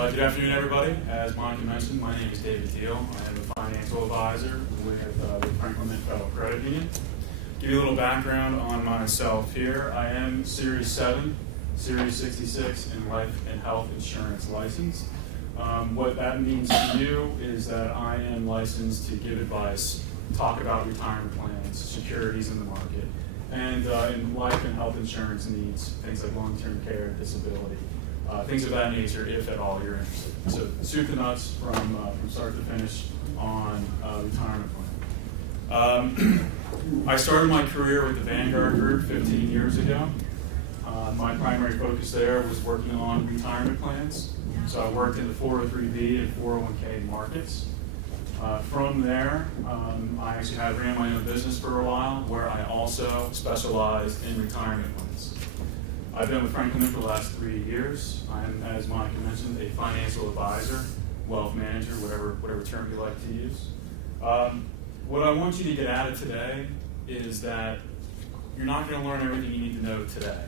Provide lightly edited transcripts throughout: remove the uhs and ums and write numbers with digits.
Good afternoon, everybody. As Monica mentioned, my name is David Deal. I am a financial advisor with Franklin Mint Federal Credit Union. Give you a little background on myself here. I am Series 7, Series 66 in life and health insurance license. What that means to you is that I am licensed to give advice, talk about retirement plans, securities in the market, and in life and health insurance needs, things like long-term care, disability, things of that nature, if at all you're interested. So soup to nuts from start to finish on retirement plan. I started my career with the Vanguard Group 15 years ago. My primary focus there was working on retirement plans. So I worked in the 403B and 401k markets. From there, I actually ran my own business for a while where I also specialized in retirement plans. I've been with Franklin Mint for the last 3 years. I'm, as Monica mentioned, a financial advisor, wealth manager, whatever term you like to use. What I want you to get out of today is that you're not going to learn everything you need to know today,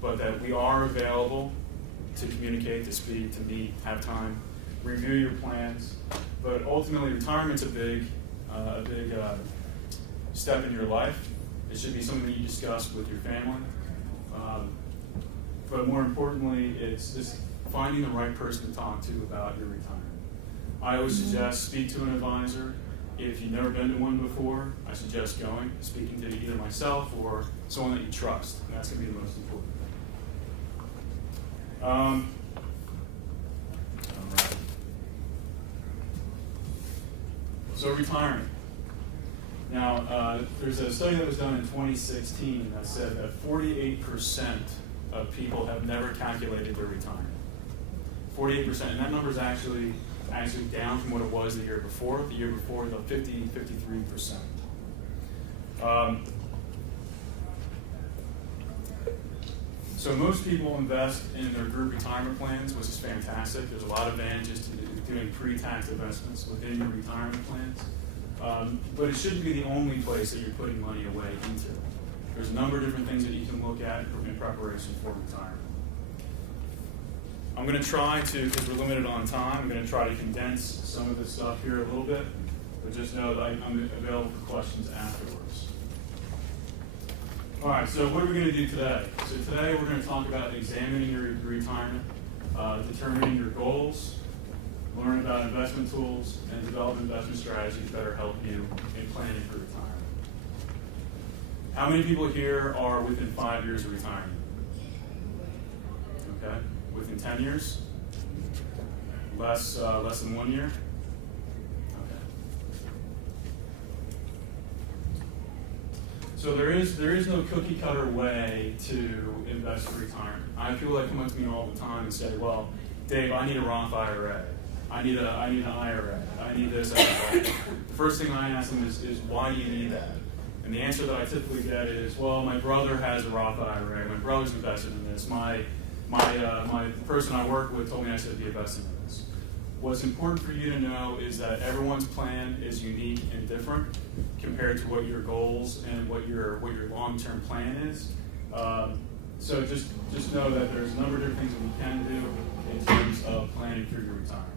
but that we are available to communicate, to speak, to meet, have time, review your plans. But ultimately, retirement's a big step in your life. It should be something that you discuss with your family. But more importantly, it's just finding the right person to talk to about your retirement. I always suggest speak to an advisor. If you've never been to one before, I suggest speaking to either myself or someone that you trust. And that's going to be the most important thing. All right. So retirement. Now, there's a study that was done in 2016 that said that 48% of people have never calculated their retirement. 48%, and that number is actually down from what it was the year before. The year before, the 53%. So most people invest in their group retirement plans, which is fantastic. There's a lot of advantages to doing pre-tax investments within your retirement plans. But it shouldn't be the only place that you're putting money away into. There's a number of different things that you can look at in preparation for retirement. I'm going to try to, because we're limited on time, I'm going to try to condense some of this stuff here a little bit, but just know that I'm available for questions afterwards. All right, so what are we going to do today? So today we're going to talk about examining your retirement, determining your goals, learn about investment tools, and develop investment strategies that better help you in planning for retirement. How many people here are within 5 years of retirement? Okay, within 10 years? Less than 1 year? Okay. So there is no cookie cutter way to invest for retirement. I have people that come up to me all the time and say, well, Dave, I need a Roth IRA. I need an IRA. I need this. The first thing I ask them is why do you need that? And the answer that I typically get is, well, my brother has a Roth IRA. My brother's invested in this. My person I work with told me I should be investing in this. What's important for you to know is that everyone's plan is unique and different compared to what your goals and what your long-term plan is. So just know that there's a number of different things that we can do in terms of planning for your retirement.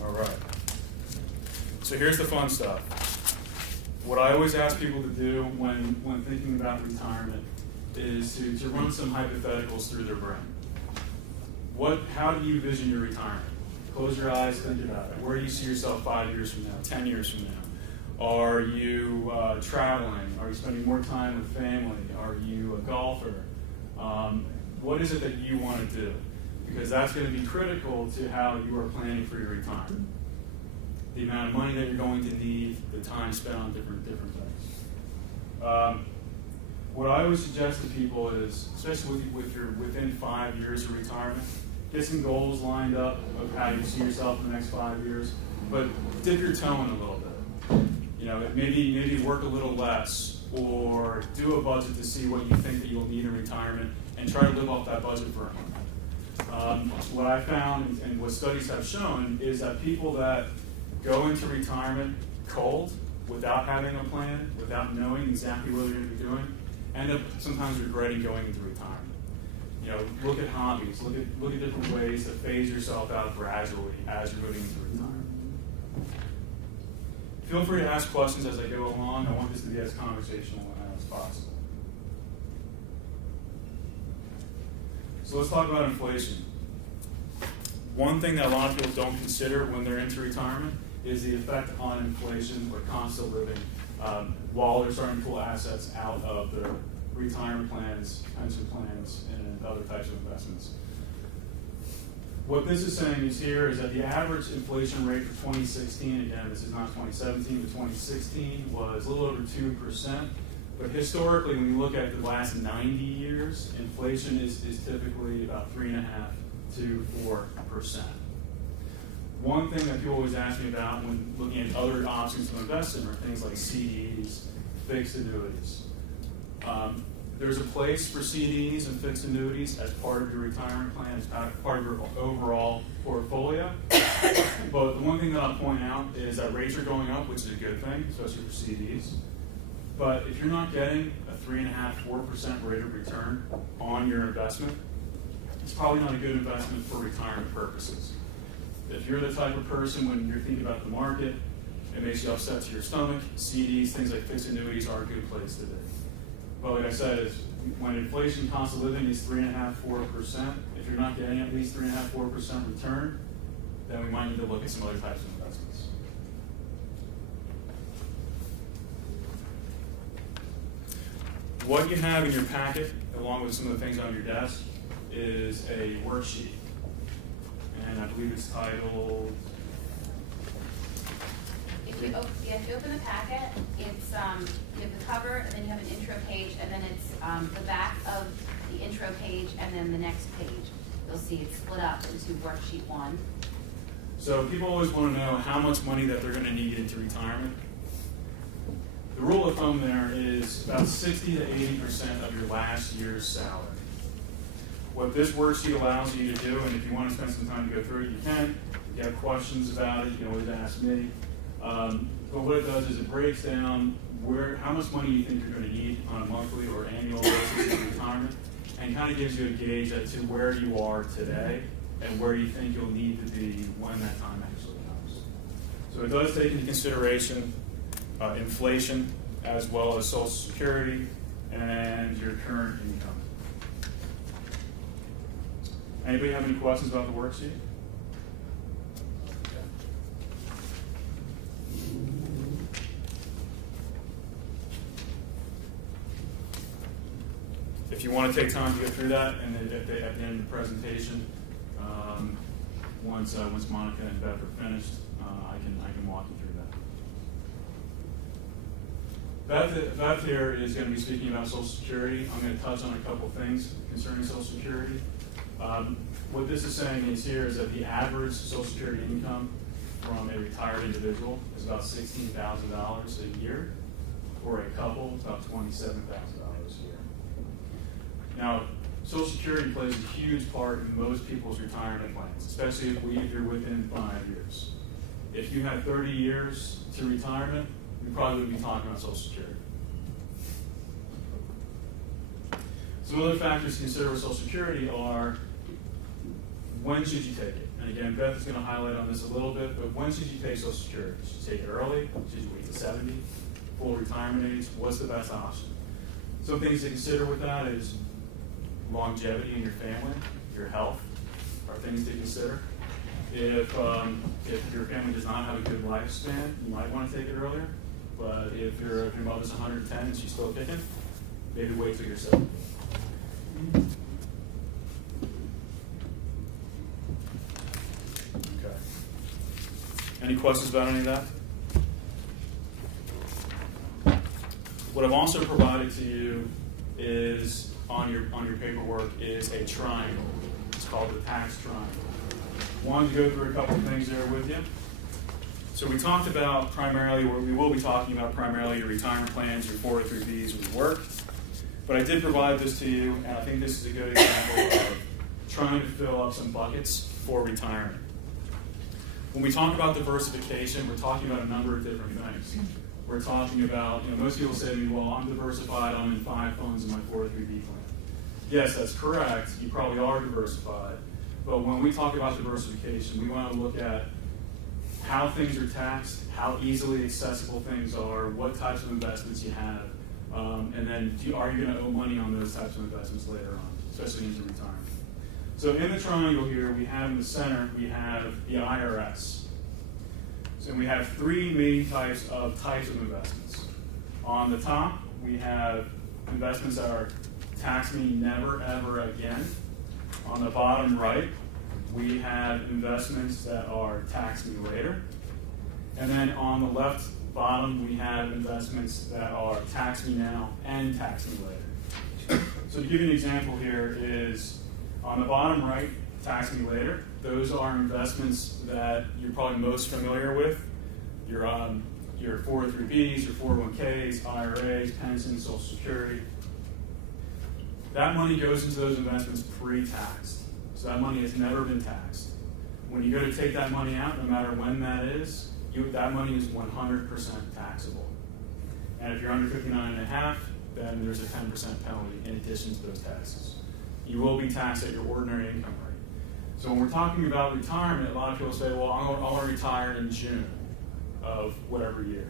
All right. So here's the fun stuff. What I always ask people to do when thinking about retirement is to run some hypotheticals through their brain. How do you vision your retirement? Close your eyes, think about it. Where do you see yourself 5 years from now, 10 years from now? Are you traveling? Are you spending more time with family? Are you a golfer? What is it that you want to do? Because that's going to be critical to how you are planning for your retirement. The amount of money that you're going to need, the time spent on different things. What I always suggest to people is, especially with your within 5 years of retirement, get some goals lined up of how you see yourself in the next 5 years, but dip your toe in a little bit. You know, maybe work a little less, or do a budget to see what you think that you'll need in retirement, and try to live off that budget for a month. What I found, and what studies have shown, is that people that go into retirement cold, without having a plan, without knowing exactly what they're going to be doing, end up sometimes regretting going into retirement. look at hobbies, look at different ways to phase yourself out gradually as you're moving into retirement. Feel free to ask questions as I go along. I want this to be as conversational as possible. So let's talk about inflation. One thing that a lot of people don't consider when they're into retirement is the effect on inflation or cost of living while they're starting to pull assets out of their retirement plans, pension plans, and other types of investments. What this is saying is that the average inflation rate for 2016, again, this is not 2017, but 2016 was a little over 2%. But historically, when you look at the last 90 years, inflation is typically about 3.5% to 4%. One thing that people always ask me about when looking at other options to invest in are things like CDs, fixed annuities. There's a place for CDs and fixed annuities as part of your retirement plan, as part of your overall portfolio. But the one thing that I'll point out is that rates are going up, which is a good thing, especially for CDs. But if you're not getting a 3.5–4% rate of return on your investment, it's probably not a good investment for retirement purposes. If you're the type of person when you're thinking about the market, it makes you upset to your stomach, CDs, things like fixed annuities are a good place to be. But like I said, when inflation cost of living is 3.5–4%, if you're not getting at least 3.5–4% return, then we might need to look at some other types of investments. What you have in your packet, along with some of the things on your desk, is a worksheet. And I believe it's titled... If you open the packet, it's you have the cover, and then you have an intro page, and then it's the back of the intro page, and then the next page. You'll see it's split up into worksheet 1. So people always want to know how much money that they're going to need into retirement. The rule of thumb there is about 60 to 80% of your last year's salary. What this worksheet allows you to do, and if you want to spend some time to go through it, you can. If you have questions about it, you can always ask me. But what it does is it breaks down how much money you think you're going to need on a monthly or annual basis in retirement, and kind of gives you a gauge as to where you are today and where you think you'll need to be when that time actually comes. So it does take into consideration inflation as well as Social Security and your current income. Anybody have any questions about the worksheet? If you want to take time to go through that, and then at the end of the presentation, once Monica and Beth are finished, I can walk you through that. Beth here is going to be speaking about Social Security. I'm going to touch on a couple things concerning Social Security. What this is saying is that the average Social Security income from a retired individual is about $16,000 a year. For a couple, it's about $27,000 a year. Now, Social Security plays a huge part in most people's retirement plans, especially if you're within 5 years. If you have 30 years to retirement, you probably would be talking about Social Security. Some other factors to consider with Social Security are when should you take it? And again, Beth is going to highlight on this a little bit, but when should you take Social Security? Should you take it early? Should you wait to 70? Full retirement age? What's the best option? Some things to consider with that is longevity in your family, your health are things to consider. If your family does not have a good lifespan, you might want to take it earlier. But if your mother's 110 and she's still kicking, maybe wait till you're 70. Okay. Any questions about any of that? What I've also provided to you is on your paperwork is a triangle. It's called the tax triangle. Wanted to go through a couple of things there with you. So we talked about primarily, or we will be talking about primarily your retirement plans, your 403Bs, and your work. But I did provide this to you, and I think this is a good example of trying to fill up some buckets for retirement. When we talk about diversification, we're talking about a number of different things. We're talking about, most people say to me, well, I'm diversified, I'm in 5 funds in my 403B plan. yes, that's correct. You probably are diversified. But when we talk about diversification, we want to look at how things are taxed, how easily accessible things are, what types of investments you have, and then are you going to owe money on those types of investments later on, especially into retirement. So in the triangle here, we have in the center, we have the IRS. So we have three main types of investments. On the top, we have investments that are tax me never ever again. On the bottom right, we have investments that are tax me later. And then on the left bottom, we have investments that are tax me now and tax me later. So to give you an example here is, on the bottom right, tax me later. Those are investments that you're probably most familiar with. Your 403Bs, your 401Ks, IRAs, pensions, Social Security. That money goes into those investments pre-taxed. So that money has never been taxed. When you go to take that money out, no matter when that is, that money is 100% taxable. And if you're under 59.5, then there's a 10% penalty in addition to those taxes. You will be taxed at your ordinary income rate. So when we're talking about retirement, a lot of people say, well, I want to retire in June of whatever year.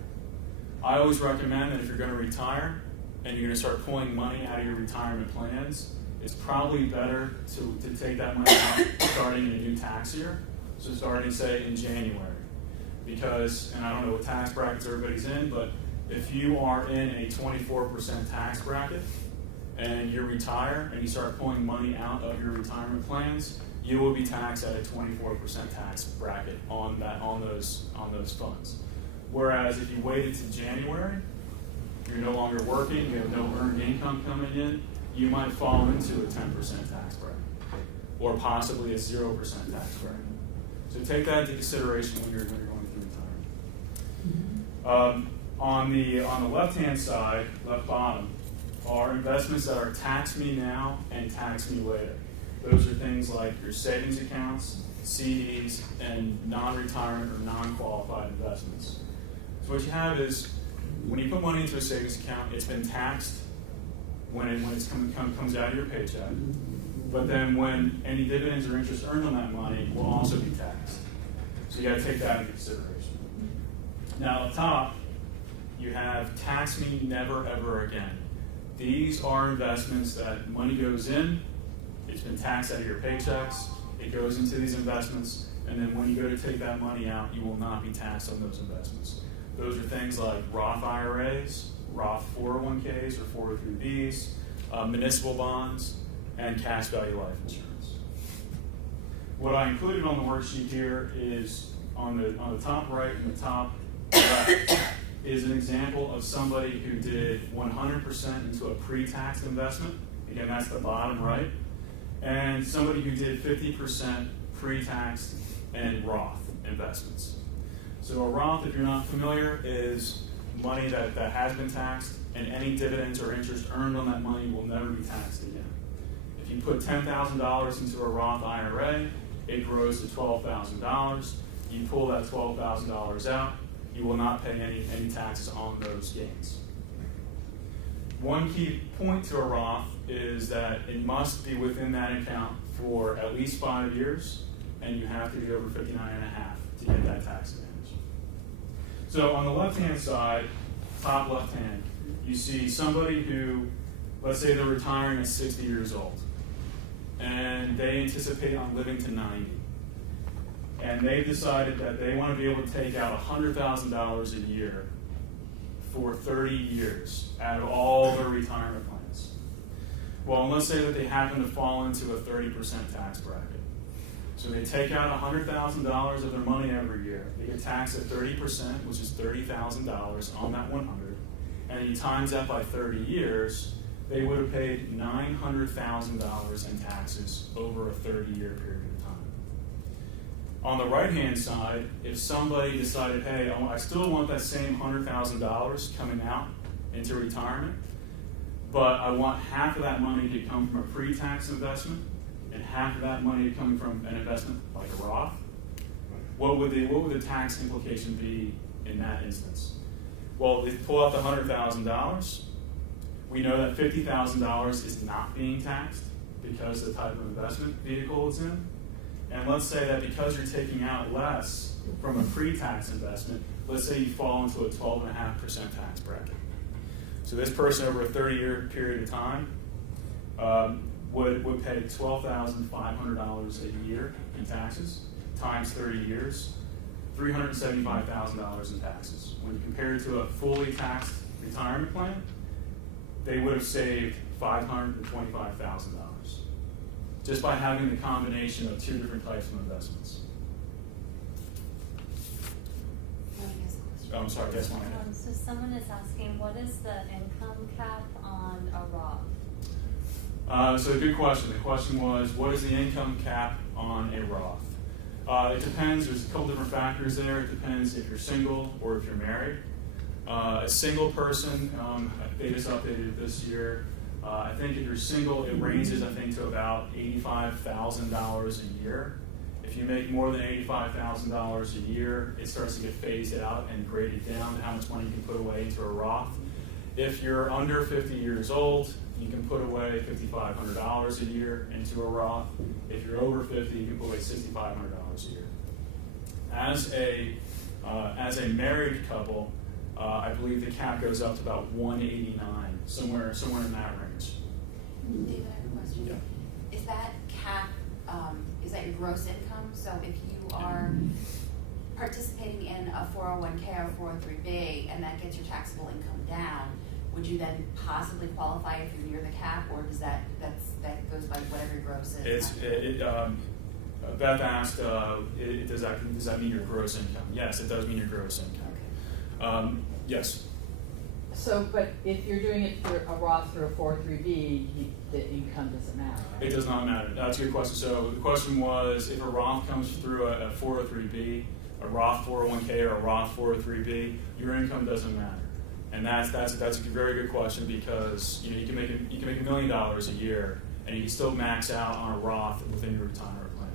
I always recommend that if you're going to retire and you're going to start pulling money out of your retirement plans, it's probably better to take that money out starting in a new tax year. So starting, say, in January. Because, and I don't know what tax brackets everybody's in, but if you are in a 24% tax bracket and you retire and you start pulling money out of your retirement plans, you will be taxed at a 24% tax bracket on those funds. Whereas if you waited to January, you're no longer working, you have no earned income coming in, you might fall into a 10% tax bracket, or possibly a 0% tax bracket. So take that into consideration when you're going through retirement. On the left-hand side, left bottom, are investments that are tax me now and tax me later. Those are things like your savings accounts, CDs, and non-retirement or non-qualified investments. So what you have is, when you put money into a savings account, it's been taxed when it comes out of your paycheck. But then when any dividends or interest earned on that money will also be taxed. So you got to take that into consideration. Now up top, you have tax me never ever again. These are investments that money goes in, it's been taxed out of your paychecks, it goes into these investments, and then when you go to take that money out, you will not be taxed on those investments. Those are things like Roth IRAs, Roth 401Ks or 403Bs, municipal bonds, and cash value life insurance. What I included on the worksheet here is on the top right and the top left is an example of somebody who did 100% into a pre-tax investment. Again, that's the bottom right. And somebody who did 50% pre-tax and Roth investments. So a Roth, if you're not familiar, is money that has been taxed, and any dividends or interest earned on that money will never be taxed again. If you put $10,000 into a Roth IRA, it grows to $12,000. You pull that $12,000 out, you will not pay any taxes on those gains. One key point to a Roth is that it must be within that account for at least 5 years, and you have to be over 59.5 to get that tax advantage. So on the left-hand side, top left-hand, you see somebody who, let's say they're retiring at 60 years old, and they anticipate on living to 90. And they've decided that they want to be able to take out $100,000 a year for 30 years out of all their retirement plans. Well, let's say that they happen to fall into a 30% tax bracket. So they take out $100,000 of their money every year. They get taxed at 30%, which is $30,000 on that 100. And you times that by 30 years, they would have paid $900,000 in taxes over a 30-year period of time. On the right-hand side, if somebody decided, hey, I still want that same $100,000 coming out into retirement, but I want half of that money to come from a pre-tax investment and half of that money coming from an investment like a Roth, what would the tax implication be in that instance? Well, if you pull out the $100,000, We know that $50,000 is not being taxed because of the type of investment vehicle it's in. And let's say that because you're taking out less from a pre-tax investment, let's say you fall into a 12.5% tax bracket. So this person over a 30-year period of time would pay $12,500 a year in taxes times 30 years, $375,000 in taxes. When you compare it to a fully taxed retirement plan, they would have saved $525,000 just by having the combination of two different types of investments. Oh, I'm sorry, yes, Monica. So someone is asking, what is the income cap on a Roth? So good question. The question was, what is the income cap on a Roth? It depends. There's a couple different factors there. It depends if you're single or if you're married. A single person, they just updated it this year. I think if you're single, it ranges, I think, to about $85,000 a year. If you make more than $85,000 a year, it starts to get phased out and graded down to how much money you can put away into a Roth. If you're under 50 years old, you can put away $5,500 a year into a Roth. If you're over 50, you can put away $6,500 a year. As a married couple, I believe the cap goes up to about $189, somewhere in that range. David, I have a question. Yeah. Is that cap, is that your gross income? So if you are participating in a 401k or 403b and that gets your taxable income down, would you then possibly qualify if you're near the cap, or does that goes by whatever your gross is? Beth asked, does that mean your gross income? Yes, it does mean your gross income. Okay. Yes. So, but if you're doing it through a Roth through a 403b, the income doesn't matter, right? It does not matter. That's a good question. So the question was, if a Roth comes through a 403b, a Roth 401k, or a Roth 403b, your income doesn't matter. And that's a very good question, because you can make $1 million a year and you can still max out on a Roth within your retirement plan.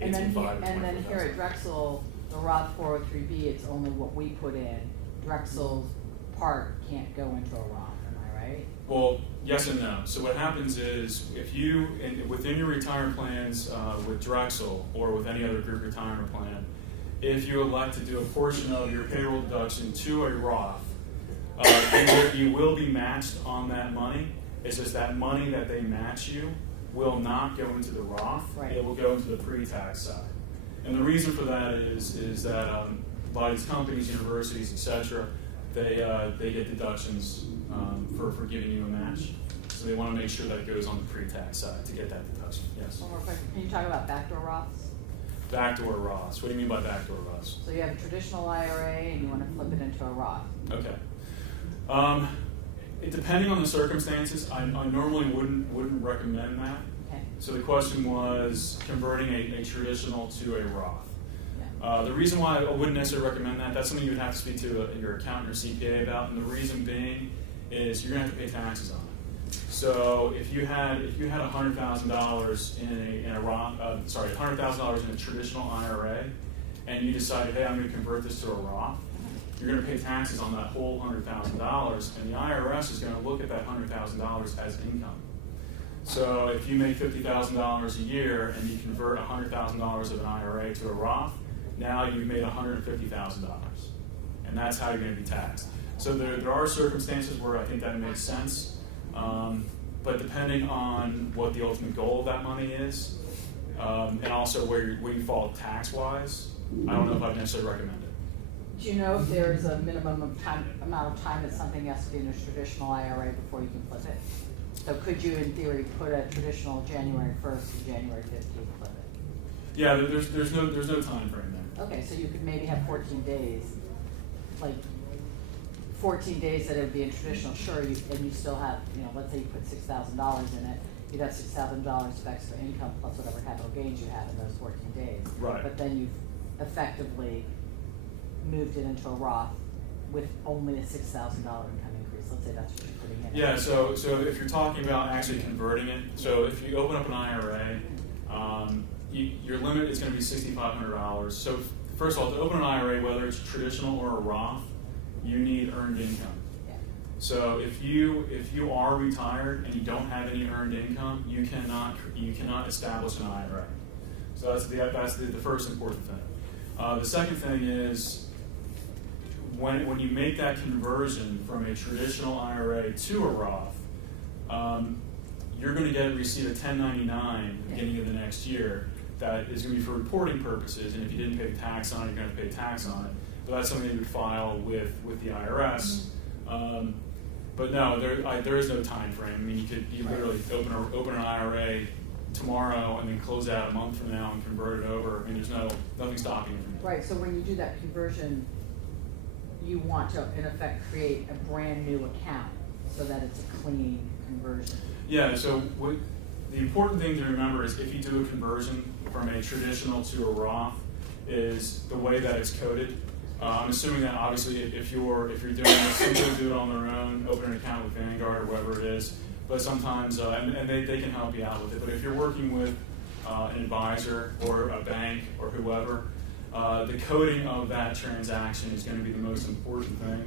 And then, 18,500 or and then here 24,000. at Drexel, the Roth 403b, it's only what we put in. Drexel's part can't go into a Roth, am I right? Well, yes and no. So what happens is, if you, within your retirement plans with Drexel or with any other group retirement plan, if you elect to do a portion of your payroll deduction to a Roth, you will be matched on that money. It's just that money that they match you will not go into the Roth. Right. It will go into the pre-tax side. And the reason for that is that a lot of these companies, universities, etc., they get deductions for giving you a match. So they want to make sure that it goes on the pre-tax side to get that deduction. Yes. One more question. Can you talk about backdoor Roths? Backdoor Roths. What do you mean by backdoor Roths? So you have a traditional IRA and you want to flip it into a Roth. Okay. Depending on the circumstances, I normally wouldn't recommend that. Okay. So the question was converting a traditional to a Roth. Yeah. The reason why I wouldn't necessarily recommend that's something you would have to speak to your accountant or CPA about, and the reason being is you're going to have to pay taxes on it. So if you had $100,000 in a Roth, $100,000 in a traditional IRA, and you decided, hey, I'm going to convert this to a Roth, you're going to pay taxes on that whole $100,000, and the IRS is going to look at that $100,000 as income. So if you make $50,000 a year and you convert $100,000 of an IRA to a Roth, now you've made $150,000, and that's how you're going to be taxed. So there are circumstances where I think that makes sense, but depending on what the ultimate goal of that money is, and also where you fall tax-wise, I don't know if I'd necessarily recommend it. Do you know if there's a minimum amount of time that something has to be in a traditional IRA before you can flip it? So could you, in theory, put a traditional January 1st to January 15th flip it? Yeah, there's no time frame there. Okay, so you could maybe have 14 days, like 14 days that it would be in traditional, sure, and you still have, let's say you put $6,000 in it, you'd have $6,000 of extra income plus whatever capital gains you have in those 14 days. Right. But then you've effectively moved it into a Roth with only a $6,000 income increase. Let's say that's what you're putting in. Yeah, so if you're talking about actually converting it, so if you open up an IRA, your limit is going to be $6,500. So first of all, to open an IRA, whether it's traditional or a Roth, you need earned income. Yeah. So if you are retired and you don't have any earned income, you cannot establish an IRA. So that's the first important thing. The second thing is when you make that conversion from a traditional IRA to a Roth, you're going to receive a 1099 beginning of the next year that is going to be for reporting purposes, and if you didn't pay tax on it, you're going to have to pay tax on it. But that's something you would file with the IRS. But no, there is no time frame. I mean, you literally open an IRA tomorrow and then close out a month from now and convert it over. I mean, there's nothing stopping you from doing it. Right, so when you do that conversion, you want to, in effect, create a brand new account so that it's a clean conversion. Yeah, so the important thing to remember is if you do a conversion from a traditional to a Roth is the way that it's coded. I'm assuming that obviously if you're doing this, some people do it on their own, open an account with Vanguard or whatever it is, but sometimes, and they can help you out with it, but if you're working with an advisor or a bank or whoever, the coding of that transaction is going to be the most important thing.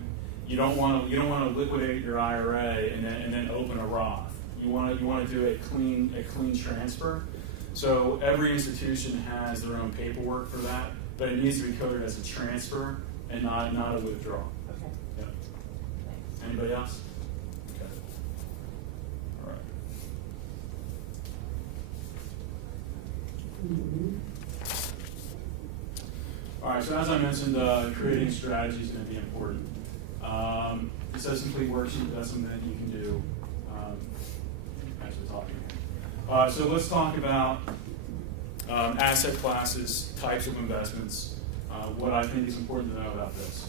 You don't want to liquidate your IRA and then open a Roth. You want to do a clean transfer. So every institution has their own paperwork for that, but it needs to be coded as a transfer and not a withdrawal. Okay. Yep. Thanks. Anybody else? Okay. All right. All right, so as I mentioned, creating a strategy is going to be important. This has a complete worksheet, but that's something that you can do as we're talking. So let's talk about asset classes, types of investments, what I think is important to know about this.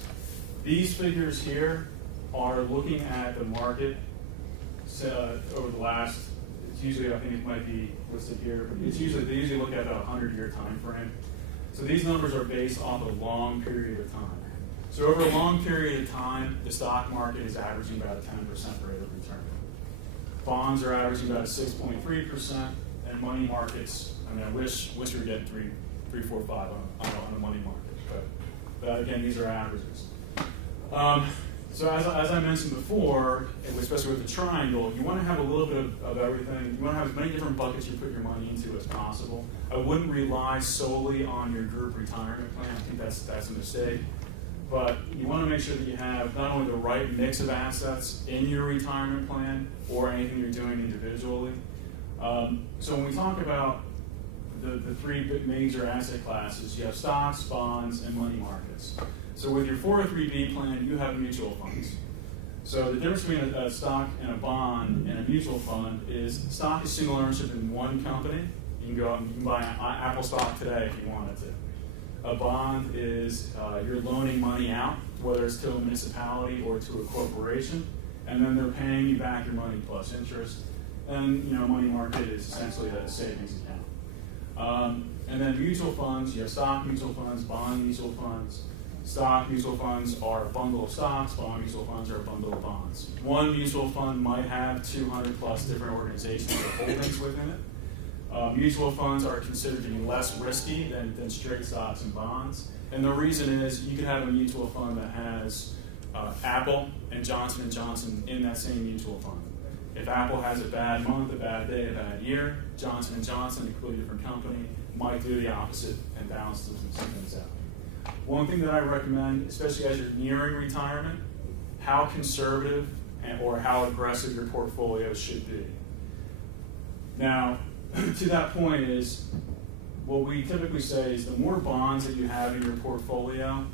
These figures here are looking at the market over the last, it's usually, I think it might be listed here, but they usually look at a 100-year time frame. So these numbers are based off a long period of time. So over a long period of time, the stock market is averaging about a 10% rate of return. Bonds are averaging about a 6.3%, and money markets, I mean, I wish we were getting 3, 4, 5 on a money market, but again, these are averages. So as I mentioned before, especially with the triangle, you want to have a little bit of everything. You want to have as many different buckets you put your money into as possible. I wouldn't rely solely on your group retirement plan. I think that's a mistake. But you want to make sure that you have not only the right mix of assets in your retirement plan or anything you're doing individually. So when we talk about the three major asset classes, you have stocks, bonds, and money markets. So with your 403B plan, you have mutual funds. So the difference between a stock and a bond and a mutual fund is stock is single ownership in one company. You can go out and you can buy Apple stock today if you wanted to. A bond is you're loaning money out, whether it's to a municipality or to a corporation, and then they're paying you back your money plus interest. And money market is essentially a savings account. And then mutual funds, you have stock mutual funds, bond mutual funds. Stock mutual funds are a bundle of stocks, bond mutual funds are a bundle of bonds. One mutual fund might have 200 plus different organizations or holdings within it. Mutual funds are considered to be less risky than straight stocks and bonds. And the reason is you can have a mutual fund that has Apple and Johnson & Johnson in that same mutual fund. If Apple has a bad month, a bad day, a bad year, Johnson & Johnson, a completely different company, might do the opposite and balance things out. One thing that I recommend, especially as you're nearing retirement, how conservative or how aggressive your portfolio should be. Now, to that point is, what we typically say is the more bonds that you have in your portfolio,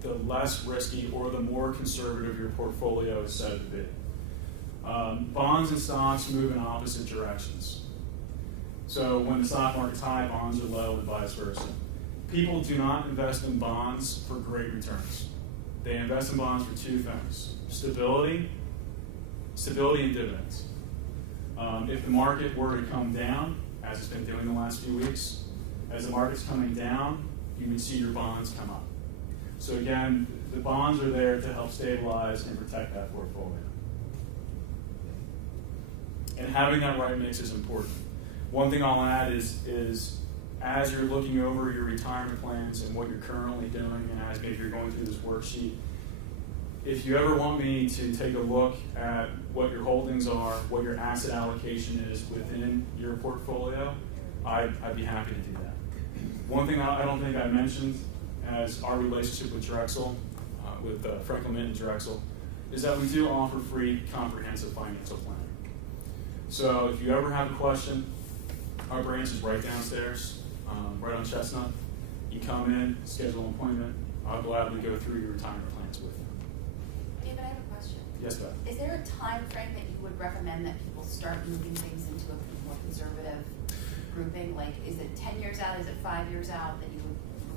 the less risky or the more conservative your portfolio is said to be. Bonds and stocks move in opposite directions. So when the stock market's high, bonds are low and vice versa. People do not invest in bonds for great returns. They invest in bonds for two things: stability and dividends. If the market were to come down, as it's been doing the last few weeks, as the market's coming down, you would see your bonds come up. So again, the bonds are there to help stabilize and protect that portfolio. And having that right mix is important. One thing I'll add is as you're looking over your retirement plans and what you're currently doing, and as maybe you're going through this worksheet, if you ever want me to take a look at what your holdings are, what your asset allocation is within your portfolio, I'd be happy to do that. One thing I don't think I mentioned as our relationship with Drexel, with Franklin Mint and Drexel, is that we do offer free comprehensive financial planning. So if you ever have a question, our branch is right downstairs, right on Chestnut. You come in, schedule an appointment. I'll gladly go through your retirement plans with you. David, I have a question. Yes, Beth? Is there a time frame that you would recommend that people start moving things into a more conservative grouping? Like, is it 10 years out, is it 5 years out that you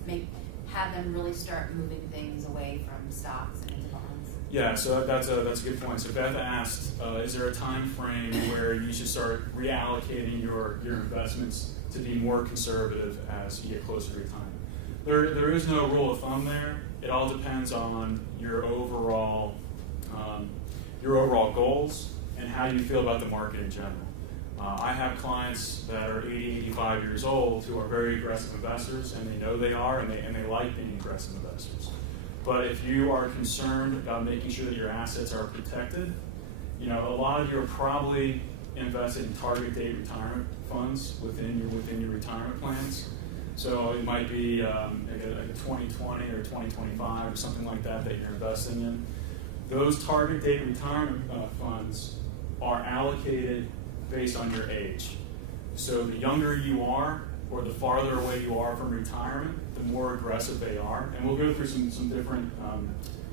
would have them really start moving things away from stocks and into bonds? Yeah, so that's a good point. So Beth asked, is there a time frame where you should start reallocating your investments to be more conservative as you get closer to retirement? There is no rule of thumb there. It all depends on your overall goals and how you feel about the market in general. I have clients that are 80, 85 years old who are very aggressive investors, and they know they are, and they like being aggressive investors. But if you are concerned about making sure that your assets are protected, a lot of you are probably invested in target date retirement funds within your retirement plans. So it might be like a 2020 or 2025 or something like that you're investing in. Those target date retirement funds are allocated based on your age. So the younger you are, or the farther away you are from retirement, the more aggressive they are. And we'll go through some different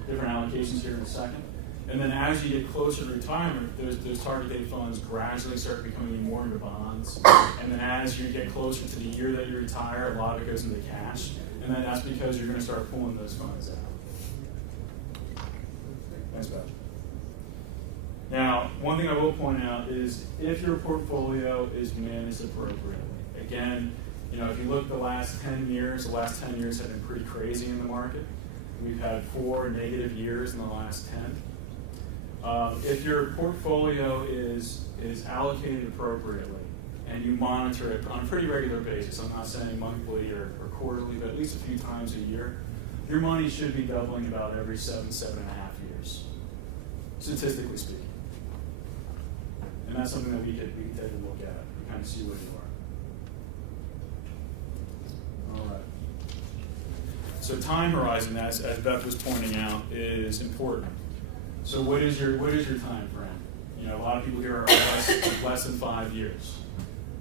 allocations here in a second. And then as you get closer to retirement, those target date funds gradually start becoming more into bonds. And then as you get closer to the year that you retire, a lot of it goes into cash. And then that's because you're going to start pulling those funds out. Thanks, Beth. Now, one thing I will point out is if your portfolio is managed appropriately. Again, if you look the last 10 years have been pretty crazy in the market. We've had 4 negative years in the last 10. If your portfolio is allocated appropriately and you monitor it on a pretty regular basis, I'm not saying monthly or quarterly, but at least a few times a year, your money should be doubling about every 7.5 years, statistically speaking. And that's something that we can take a look at and kind of see where you are. All right. So time horizon, as Beth was pointing out, is important. So what is your time frame? A lot of people here are less than 5 years.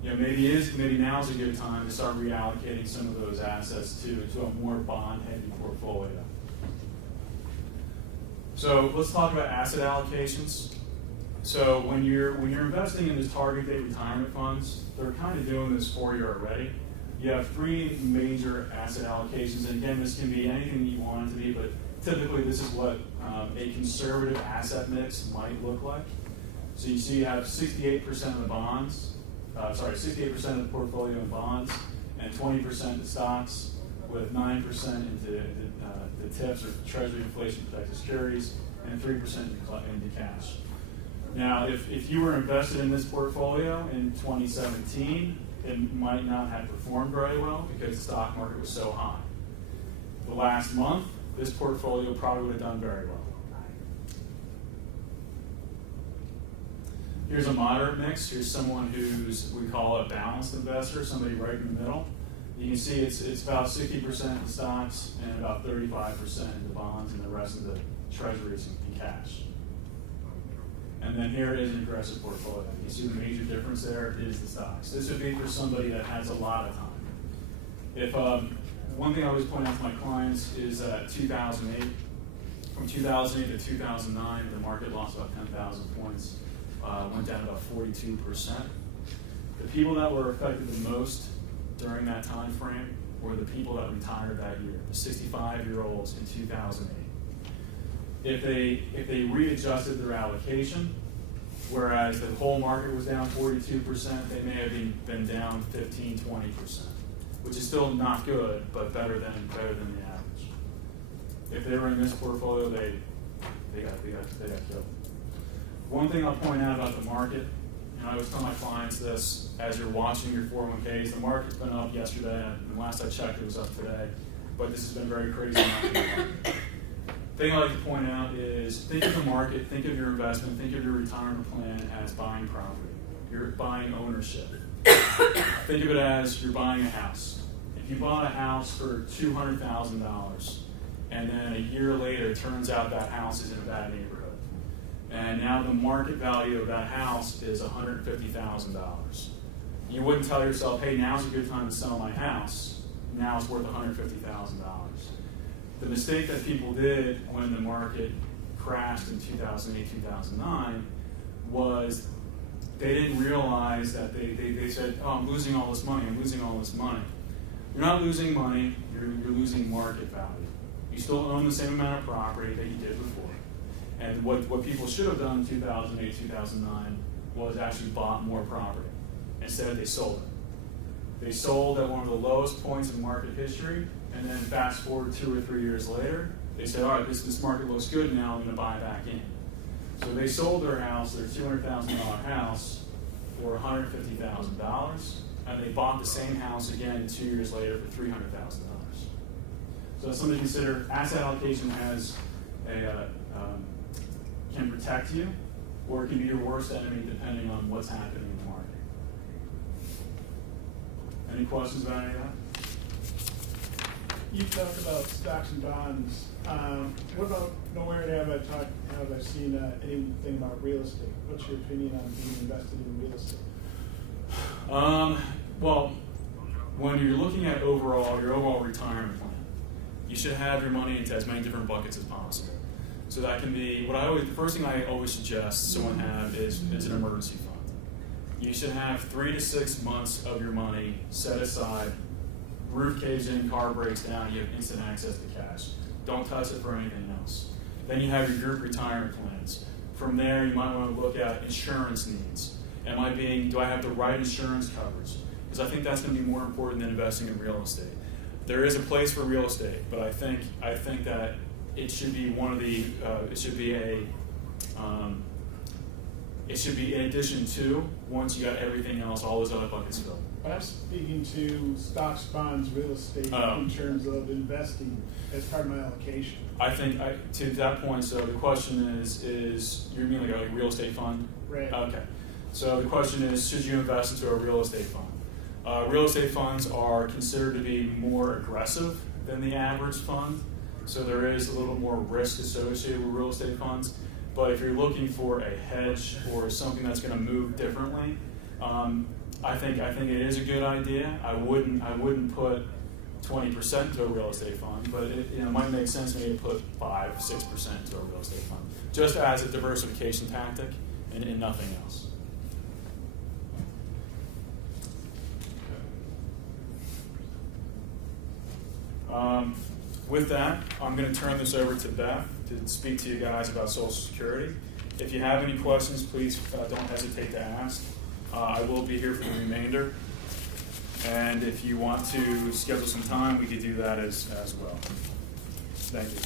Maybe now's a good time to start reallocating some of those assets to a more bond-heavy portfolio. So let's talk about asset allocations. So when you're investing in these target date retirement funds, they're kind of doing this for you already. You have 3 major asset allocations, and again, this can be anything you want it to be, but typically this is what a conservative asset mix might look like. So you see you have 68% of the bonds, 68% of the portfolio in bonds, and 20% in stocks, with 9% into the TIPS or Treasury inflation protected securities, and 3% into cash. Now, if you were invested in this portfolio in 2017, it might not have performed very well because the stock market was so high. The last month, this portfolio probably would have done very well. Here's a moderate mix. Here's someone we call a balanced investor, somebody right in the middle. You can see it's about 60% in stocks and about 35% in the bonds and the rest of the treasuries and cash. And then here it is an aggressive portfolio. You see the major difference there is the stocks. This would be for somebody that has a lot of time. If one thing I always point out to my clients is that 2008, from 2008 to 2009, the market lost about 10,000 points, went down about 42%. The people that were affected the most during that time frame were the people that retired that year, the 65-year-olds in 2008. If they readjusted their allocation, whereas the whole market was down 42%, they may have been down 15, 20%, which is still not good, but better than the average. If they were in this portfolio, they got killed. One thing I'll point out about the market, I always tell my clients this as you're watching your 401ks, the market's been up yesterday, and last I checked it was up today, but this has been very crazy. thing I like to point out is think of the market, think of your investment, think of your retirement plan as buying property. You're buying ownership. Think of it as you're buying a house. If you bought a house for $200,000 and then a year later it turns out that house is in a bad neighborhood, and now the market value of that house is $150,000. You wouldn't tell yourself, hey, now's a good time to sell my house. Now it's worth $150,000. The mistake that people did when the market crashed in 2008, 2009 was they didn't realize that they said, oh, I'm losing all this money, I'm losing all this money. You're not losing money, you're losing market value. You still own the same amount of property that you did before. And what people should have done in 2008, 2009 was actually bought more property. Instead, they sold it. They sold at one of the lowest points in market history, and then fast forward 2 or 3 years later, they said, all right, this market looks good now, I'm going to buy back in. So they sold their house, their $200,000 house, for $150,000, and they bought the same house again 2 years later for $300,000. So that's something to consider. Asset allocation can protect you, or it can be your worst enemy depending on what's happening in the market. Any questions about any of that? You talked about stocks and bonds. What about, nowhere have I seen anything about real estate? What's your opinion on being invested in real estate? Well, when you're looking at your overall retirement plan, you should have your money into as many different buckets as possible. So that can be, the first thing I always suggest someone have is an emergency fund. You should have 3 to 6 months of your money set aside. Roof caves in, car breaks down, you have instant access to cash. Don't touch it for anything else. Then you have your group retirement plans. From there, you might want to look at insurance needs. Do I have the right insurance coverage? Because I think that's going to be more important than investing in real estate. There is a place for real estate, but I think that it should be it should be in addition to, once you got everything else, all those other buckets filled. I'm speaking to stocks, bonds, real estate in terms of investing as part of my allocation. I think to that point, so the question is you mean like a real estate fund? Right. Okay. So the question is, should you invest into a real estate fund? Real estate funds are considered to be more aggressive than the average fund, so there is a little more risk associated with real estate funds. But if you're looking for a hedge or something that's going to move differently, I think it is a good idea. I wouldn't put 20% into a real estate fund, but it might make sense maybe to put 5-6% into a real estate fund, just as a diversification tactic and nothing else. With that, I'm going to turn this over to Beth to speak to you guys about Social Security. If you have any questions, please don't hesitate to ask. I will be here for the remainder. And if you want to schedule some time, we could do that as well. Thank you.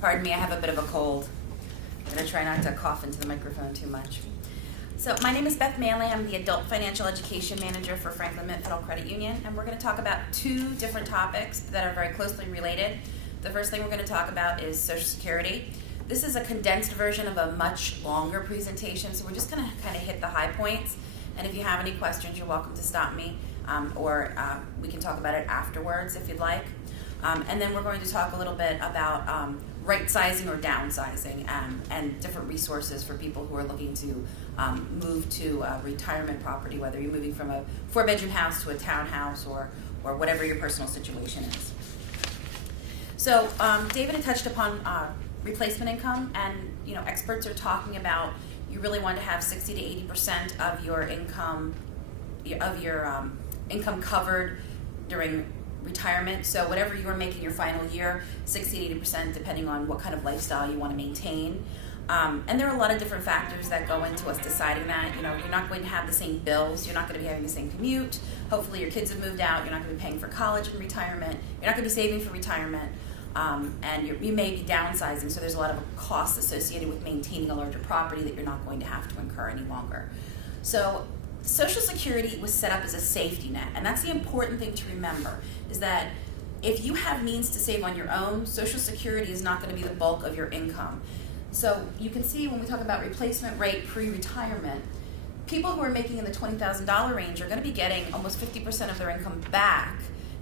Pardon me, I have a bit of a cold. I'm going to try not to cough into the microphone too much. So my name is Beth Manley. I'm the Adult Financial Education Manager for Franklin Mint Federal Credit Union, and we're going to talk about 2 different topics that are very closely related. The first thing we're going to talk about is Social Security. This is a condensed version of a much longer presentation, so we're just going to kind of hit the high points. And if you have any questions, you're welcome to stop me, or we can talk about it afterwards if you'd like. And then we're going to talk a little bit about right-sizing or downsizing and different resources for people who are looking to move to a retirement property, whether you're moving from a 4-bedroom house to a townhouse or whatever your personal situation is. So David had touched upon replacement income, and experts are talking about you really want to have 60 to 80% of your income income covered during retirement. So whatever you're making your final year, 60 to 80%, depending on what kind of lifestyle you want to maintain. And there are a lot of different factors that go into us deciding that. You're not going to have the same bills. You're not going to be having the same commute. Hopefully your kids have moved out. You're not going to be paying for college in retirement. You're not going to be saving for retirement. and you may be downsizing, so there's a lot of costs associated with maintaining a larger property that you're not going to have to incur any longer. So Social Security was set up as a safety net, and that's the important thing to remember, is that if you have means to save on your own, Social Security is not going to be the bulk of your income. So you can see when we talk about replacement rate pre-retirement, people who are making in the $20,000 range are going to be getting almost 50% of their income back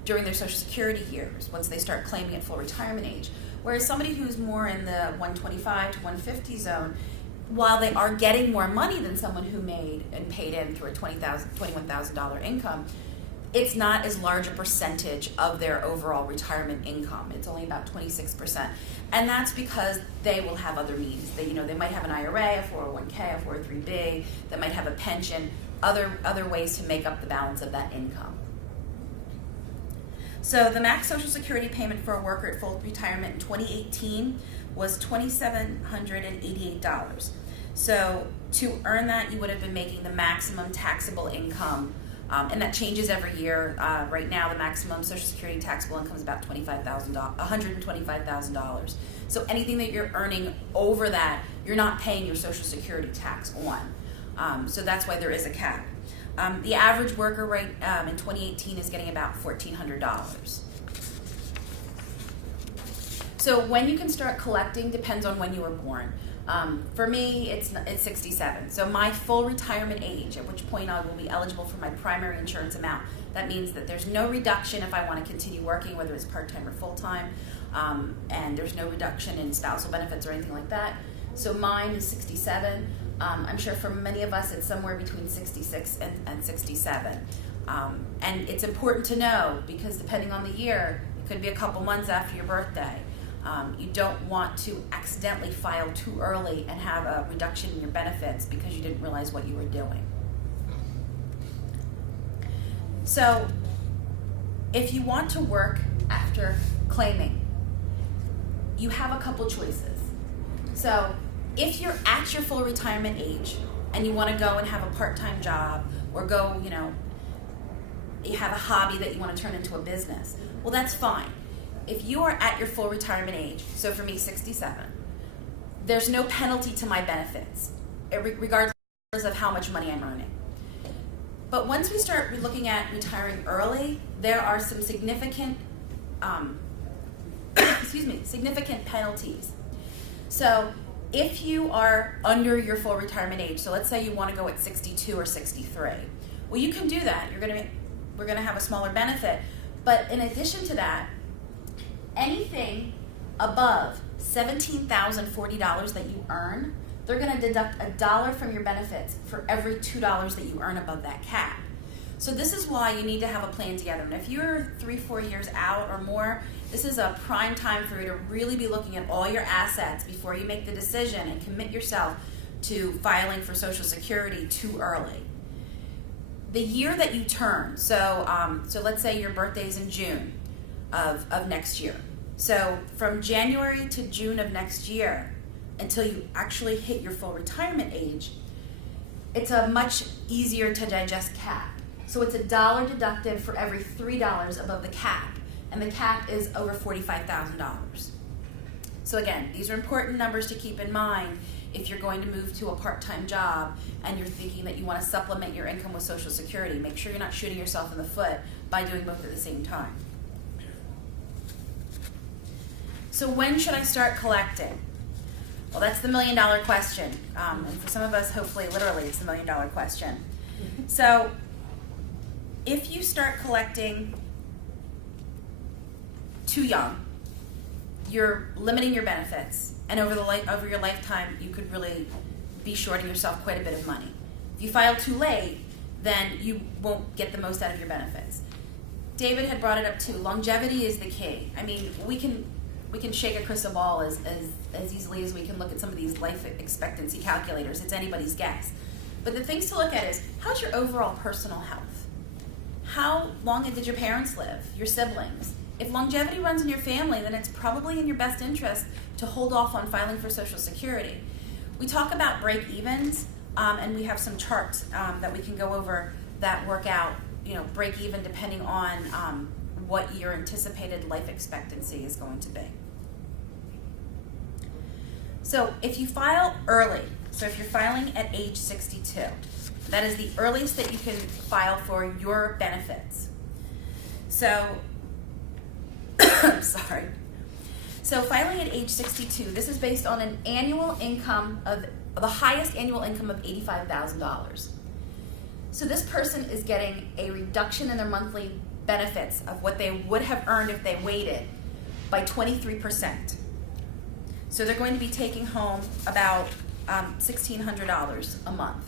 during their Social Security years once they start claiming at full retirement age. Whereas somebody who's more in the 125 to 150 zone, while they are getting more money than someone who made and paid in through a $21,000 income, it's not as large a percentage of their overall retirement income. It's only about 26%. And that's because they will have other means. They might have an IRA, a 401k, a 403b, they might have a pension, other ways to make up the balance of that income. So the max Social Security payment for a worker at full retirement in 2018 was $2,788. So to earn that, you would have been making the maximum taxable income, and that changes every year. Right now, the maximum Social Security taxable income is about $125,000. So anything that you're earning over that, you're not paying your Social Security tax on. So that's why there is a cap. The average worker rate in 2018 is getting about $1,400. So when you can start collecting depends on when you were born. For me, it's 67. So my full retirement age, at which point I will be eligible for my primary insurance amount. That means that there's no reduction if I want to continue working, whether it's part-time or full-time, and there's no reduction in spousal benefits or anything like that. So mine is 67. I'm sure for many of us it's somewhere between 66 and 67. And it's important to know, because depending on the year, it could be a couple months after your birthday. You don't want to accidentally file too early and have a reduction in your benefits because you didn't realize what you were doing. So if you want to work after claiming, you have a couple choices. So if you're at your full retirement age and you want to go and have a part-time job, or go, you have a hobby that you want to turn into a business, well, that's fine. If you are at your full retirement age, so for me, 67, there's no penalty to my benefits, regardless of how much money I'm earning. But once we start looking at retiring early, there are some significant, significant penalties. So if you are under your full retirement age, so let's say you want to go at 62 or 63, well, you can do that. We're going to have a smaller benefit. But in addition to that, anything above $17,040 that you earn, they're going to deduct $1 from your benefits for every $2 that you earn above that cap. So this is why you need to have a plan together. And if you're 3-4 years out or more, this is a prime time for you to really be looking at all your assets before you make the decision and commit yourself to filing for Social Security too early. The year that you turn, so let's say your birthday is in June of next year. So from January to June of next year, until you actually hit your full retirement age, it's a much easier to digest cap. So it's $1 deducted for every $3 above the cap, and the cap is over $45,000. So again, these are important numbers to keep in mind if you're going to move to a part-time job and you're thinking that you want to supplement your income with Social Security. Make sure you're not shooting yourself in the foot by doing both at the same time. So when should I start collecting? Well, that's the $1 million question. And for some of us, hopefully, literally, it's the $1 million question. So if you start collecting too young, you're limiting your benefits, and over your lifetime, you could really be shorting yourself quite a bit of money. If you file too late, then you won't get the most out of your benefits. David had brought it up too. Longevity is the key. I mean, we can shake a crystal ball as easily as we can look at some of these life expectancy calculators. It's anybody's guess. But the things to look at is, how's your overall personal health? How long did your parents live, your siblings? If longevity runs in your family, then it's probably in your best interest to hold off on filing for Social Security. We talk about break-evens, and we have some charts that we can go over that work out, break-even depending on what your anticipated life expectancy is going to be. So if you file early, so if you're filing at age 62, that is the earliest that you can file for your benefits. So, sorry. So filing at age 62, this is based on an annual income of, the highest annual income of $85,000. So this person is getting a reduction in their monthly benefits of what they would have earned if they waited by 23%. So they're going to be taking home about $1,600 a month.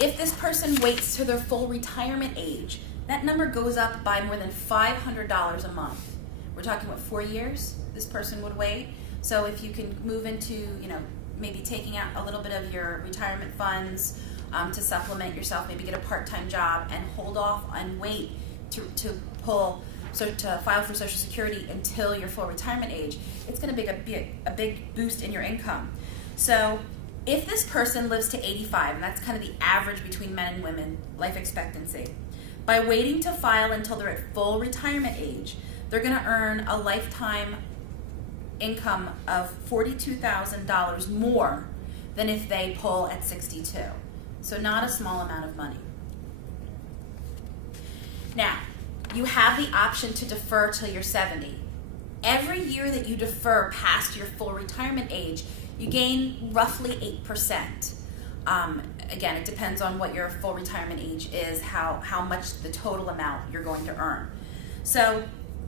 If this person waits to their full retirement age, that number goes up by more than $500 a month. We're talking about 4 years this person would wait. So if you can move into, maybe taking out a little bit of your retirement funds to supplement yourself, maybe get a part-time job and hold off and wait to file for Social Security until your full retirement age, it's going to be a big boost in your income. So if this person lives to 85, and that's kind of the average between men and women life expectancy, by waiting to file until they're at full retirement age, they're going to earn a lifetime income of $42,000 more than if they pull at 62. So not a small amount of money. Now, you have the option to defer till you're 70. Every year that you defer past your full retirement age, you gain roughly 8%. Again, it depends on what your full retirement age is, how much the total amount you're going to earn. So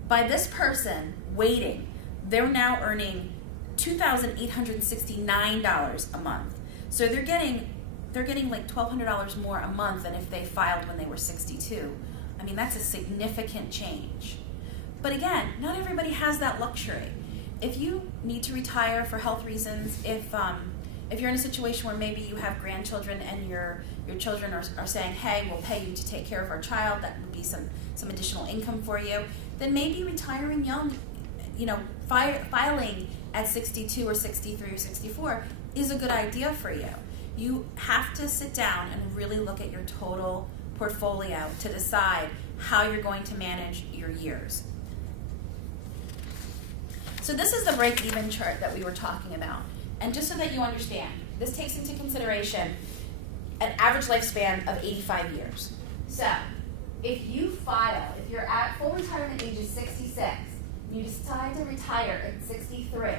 by this person waiting, they're now earning $2,869 a month. So they're getting like $1,200 more a month than if they filed when they were 62. I mean, that's a significant change. But again, not everybody has that luxury. If you need to retire for health reasons, if you're in a situation where maybe you have grandchildren and your children are saying, hey, we'll pay you to take care of our child, that would be some additional income for you, then maybe retiring young, filing at 62 or 63 or 64 is a good idea for you. You have to sit down and really look at your total portfolio to decide how you're going to manage your years. So this is the break-even chart that we were talking about. And just so that you understand, this takes into consideration an average lifespan of 85 years. So if you're at full retirement age is 66, you decide to retire at 63,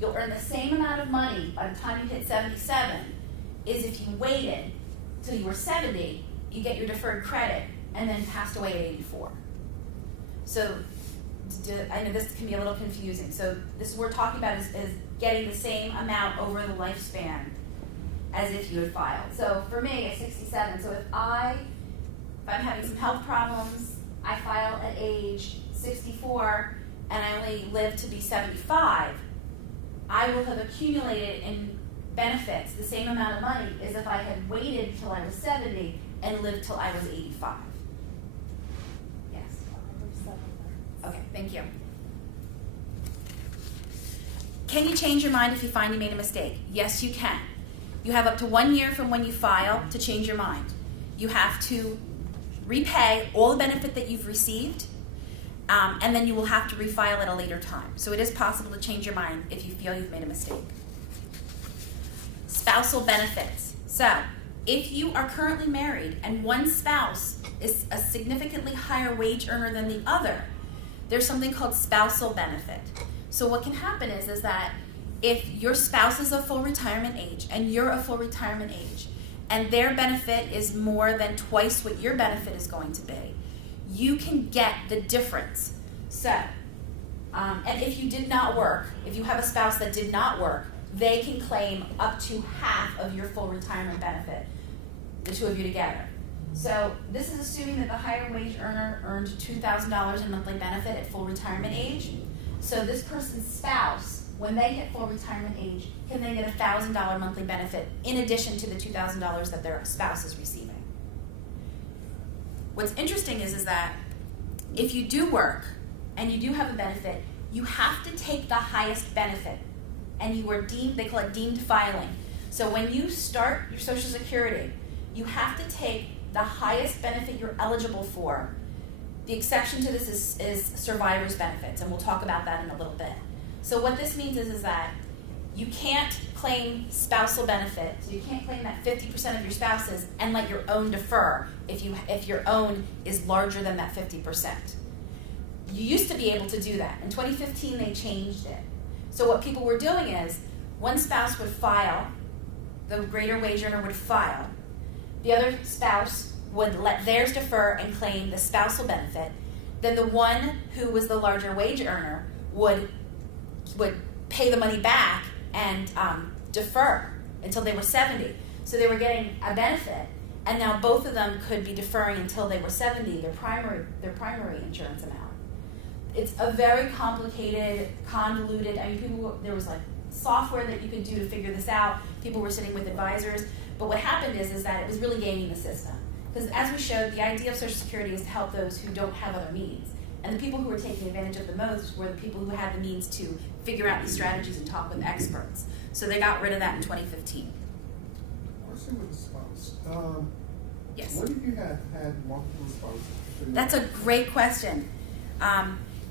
you'll earn the same amount of money by the time you hit 77 is if you waited till you were 70, you get your deferred credit, and then passed away at 84. So I know this can be a little confusing. So this we're talking about is getting the same amount over the lifespan as if you had filed. So for me, at 67, so if I'm having some health problems, I file at age 64, and I only live to be 75, I will have accumulated in benefits the same amount of money as if I had waited till I was 70 and lived till I was 85. Yes. Okay, thank you. Can you change your mind if you find you made a mistake? Yes, you can. You have up to 1 year from when you file to change your mind. You have to repay all the benefit that you've received, and then you will have to refile at a later time. So it is possible to change your mind if you feel you've made a mistake. Spousal benefits. So if you are currently married and one spouse is a significantly higher wage earner than the other, there's something called spousal benefit. So what can happen is that if your spouse is a full retirement age and you're a full retirement age and their benefit is more than twice what your benefit is going to be, you can get the difference. So, and if you did not work, if you have a spouse that did not work, they can claim up to half of your full retirement benefit, the two of you together. So this is assuming that the higher wage earner earned $2,000 in monthly benefit at full retirement age. So this person's spouse, when they hit full retirement age, can then get a $1,000 monthly benefit in addition to the $2,000 that their spouse is receiving. What's interesting is that if you do work and you do have a benefit, you have to take the highest benefit, and you are deemed, they call it deemed filing. So when you start your Social Security, you have to take the highest benefit you're eligible for. The exception to this is survivor's benefits, and we'll talk about that in a little bit. So what this means is that you can't claim spousal benefit. So you can't claim that 50% of your spouse's and let your own defer if your own is larger than that 50%. You used to be able to do that. In 2015, they changed it. So what people were doing is one spouse would file, the greater wage earner would file, the other spouse would let theirs defer and claim the spousal benefit. Then the one who was the larger wage earner would pay the money back and defer until they were 70. So they were getting a benefit, and now both of them could be deferring until they were 70, their primary insurance amount. It's a very complicated, convoluted, there was like software that you could do to figure this out. People were sitting with advisors. But what happened is that it was really gaming the system. Because as we showed, the idea of Social Security is to help those who don't have other means. And the people who were taking advantage of the most were the people who had the means to figure out these strategies and talk with experts. So they got rid of that in 2015. Question with the spouse. Yes. What if you had multiple spouses? That's a great question.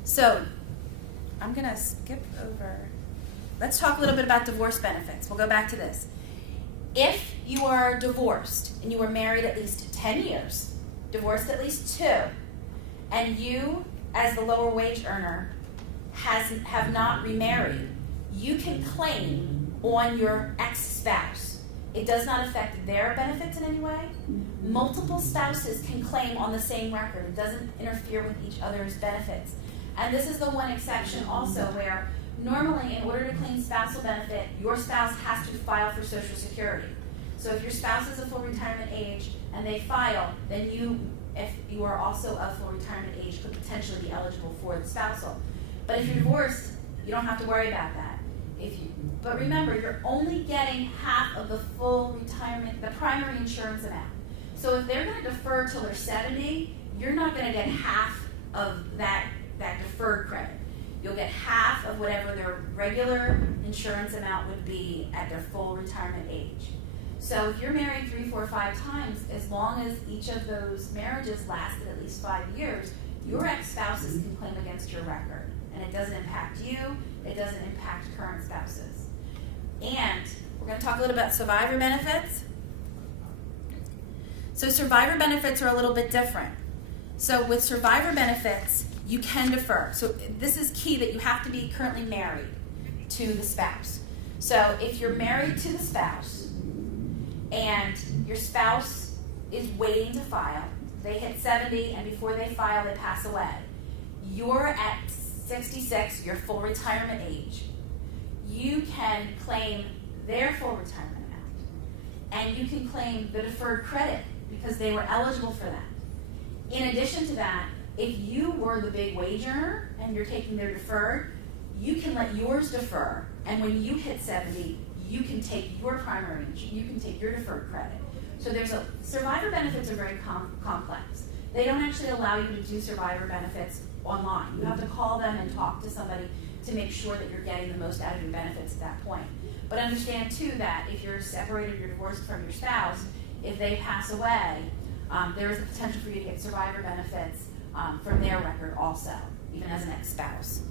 So I'm going to skip over. Let's talk a little bit about divorce benefits. We'll go back to this. If you are divorced and you were married at least 10 years, divorced at least 2, and you, as the lower wage earner, have not remarried, you can claim on your ex-spouse. It does not affect their benefits in any way. Multiple spouses can claim on the same record. It doesn't interfere with each other's benefits. And this is the one exception also where normally, in order to claim spousal benefit, your spouse has to file for Social Security. So if your spouse is of full retirement age and they file, then you, if you are also of full retirement age, could potentially be eligible for the spousal. But if you're divorced, you don't have to worry about that. But remember, you're only getting half of the full retirement, the primary insurance amount. So if they're going to defer till they're 70, you're not going to get half of that deferred credit. You'll get half of whatever their regular insurance amount would be at their full retirement age. So if you're married 3, 4, 5 times, as long as each of those marriages lasted at least 5 years, your ex-spouses can claim against your record. And it doesn't impact you, it doesn't impact current spouses. And we're going to talk a little about survivor benefits. So survivor benefits are a little bit different. So with survivor benefits, you can defer. So this is key that you have to be currently married to the spouse. So if you're married to the spouse and your spouse is waiting to file, they hit 70 and before they file they pass away, you're at 66, your full retirement age, you can claim their full retirement amount. And you can claim the deferred credit because they were eligible for that. In addition to that, if you were the big wage earner and you're taking their deferred, you can let yours defer, and when you hit 70, you can take your primary, you can take your deferred credit. So survivor benefits are very complex. They don't actually allow you to do survivor benefits online. You have to call them and talk to somebody to make sure that you're getting the most out of your benefits at that point. But understand too that if you're separated, you're divorced from your spouse, if they pass away, there is the potential for you to get survivor benefits from their record also, even as an ex-spouse.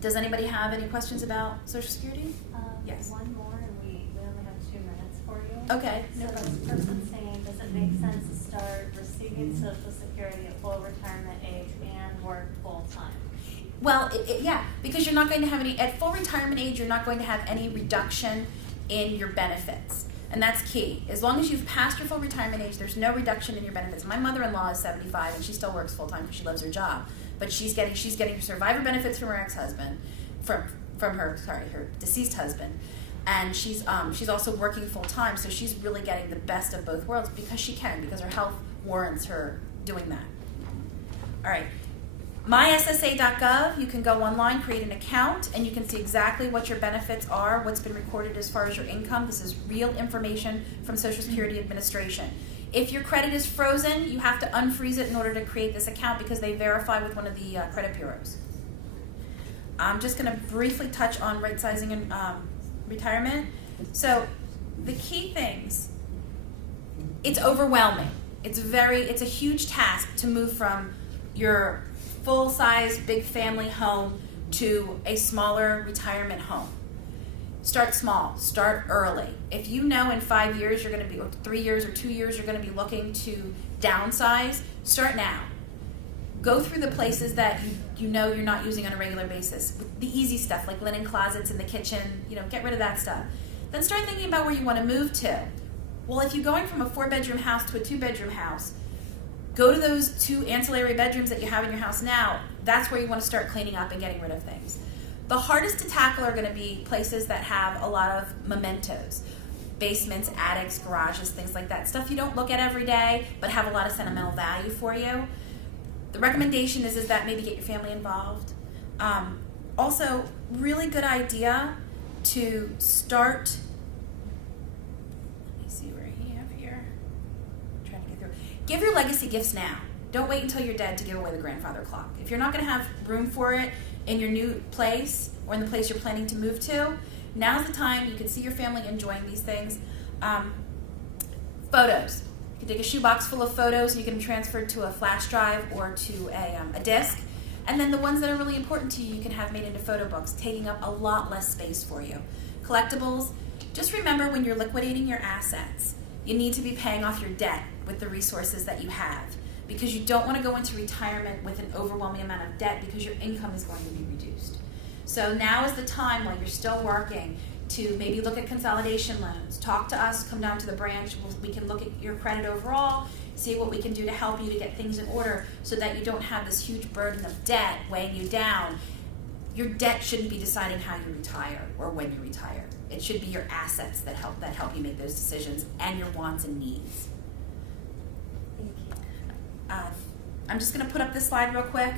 Does anybody have any questions about Social Security? Yes. One more, and we only have 2 minutes for you. Okay. So the person's saying, does it make sense to start receiving Social Security at full retirement age and work full-time? Well, yeah, because you're not going to have any, at full retirement age, you're not going to have any reduction in your benefits. And that's key. As long as you've passed your full retirement age, there's no reduction in your benefits. My mother-in-law is 75 and she still works full-time because she loves her job. But she's getting survivor benefits from her ex-husband, from her deceased husband. And she's also working full-time, so she's really getting the best of both worlds because her health warrants her doing that. All right. MySSA.gov, you can go online, create an account, and you can see exactly what your benefits are, what's been recorded as far as your income. This is real information from Social Security Administration. If your credit is frozen, you have to unfreeze it in order to create this account because they verify with one of the credit bureaus. I'm just going to briefly touch on right sizing and retirement. So the key things, it's overwhelming. It's a huge task to move from your full-size, big family home to a smaller retirement home. Start small, start early. If you know in 5 years you're going to be, or 3 years or 2 years you're going to be looking to downsize, start now. Go through the places that you know you're not using on a regular basis. The easy stuff like linen closets in the kitchen, get rid of that stuff. Then start thinking about where you want to move to. Well, if you're going from a 4-bedroom house to a 2-bedroom house, go to those 2 ancillary bedrooms that you have in your house now. That's where you want to start cleaning up and getting rid of things. The hardest to tackle are going to be places that have a lot of mementos. Basements, attics, garages, things like that. Stuff you don't look at every day, but have a lot of sentimental value for you. The recommendation is that maybe get your family involved. Also, really good idea to start, let me see where you have here. I'm trying to get through. Give your legacy gifts now. Don't wait until you're dead to give away the grandfather clock. If you're not going to have room for it in your new place or in the place you're planning to move to, now's the time. You can see your family enjoying these things. Photos. You can take a shoebox full of photos and you can transfer to a flash drive or to a disc. And then the ones that are really important to you, you can have made into photo books, taking up a lot less space for you. Collectibles. Just remember when you're liquidating your assets, you need to be paying off your debt with the resources that you have, because you don't want to go into retirement with an overwhelming amount of debt because your income is going to be reduced. So now is the time while you're still working to maybe look at consolidation loans. Talk to us, come down to the branch. We can look at your credit overall, see what we can do to help you to get things in order so that you don't have this huge burden of debt weighing you down. Your debt shouldn't be deciding how you retire or when you retire. It should be your assets that help you make those decisions and your wants and needs. Thank you. I'm just going to put up this slide real quick.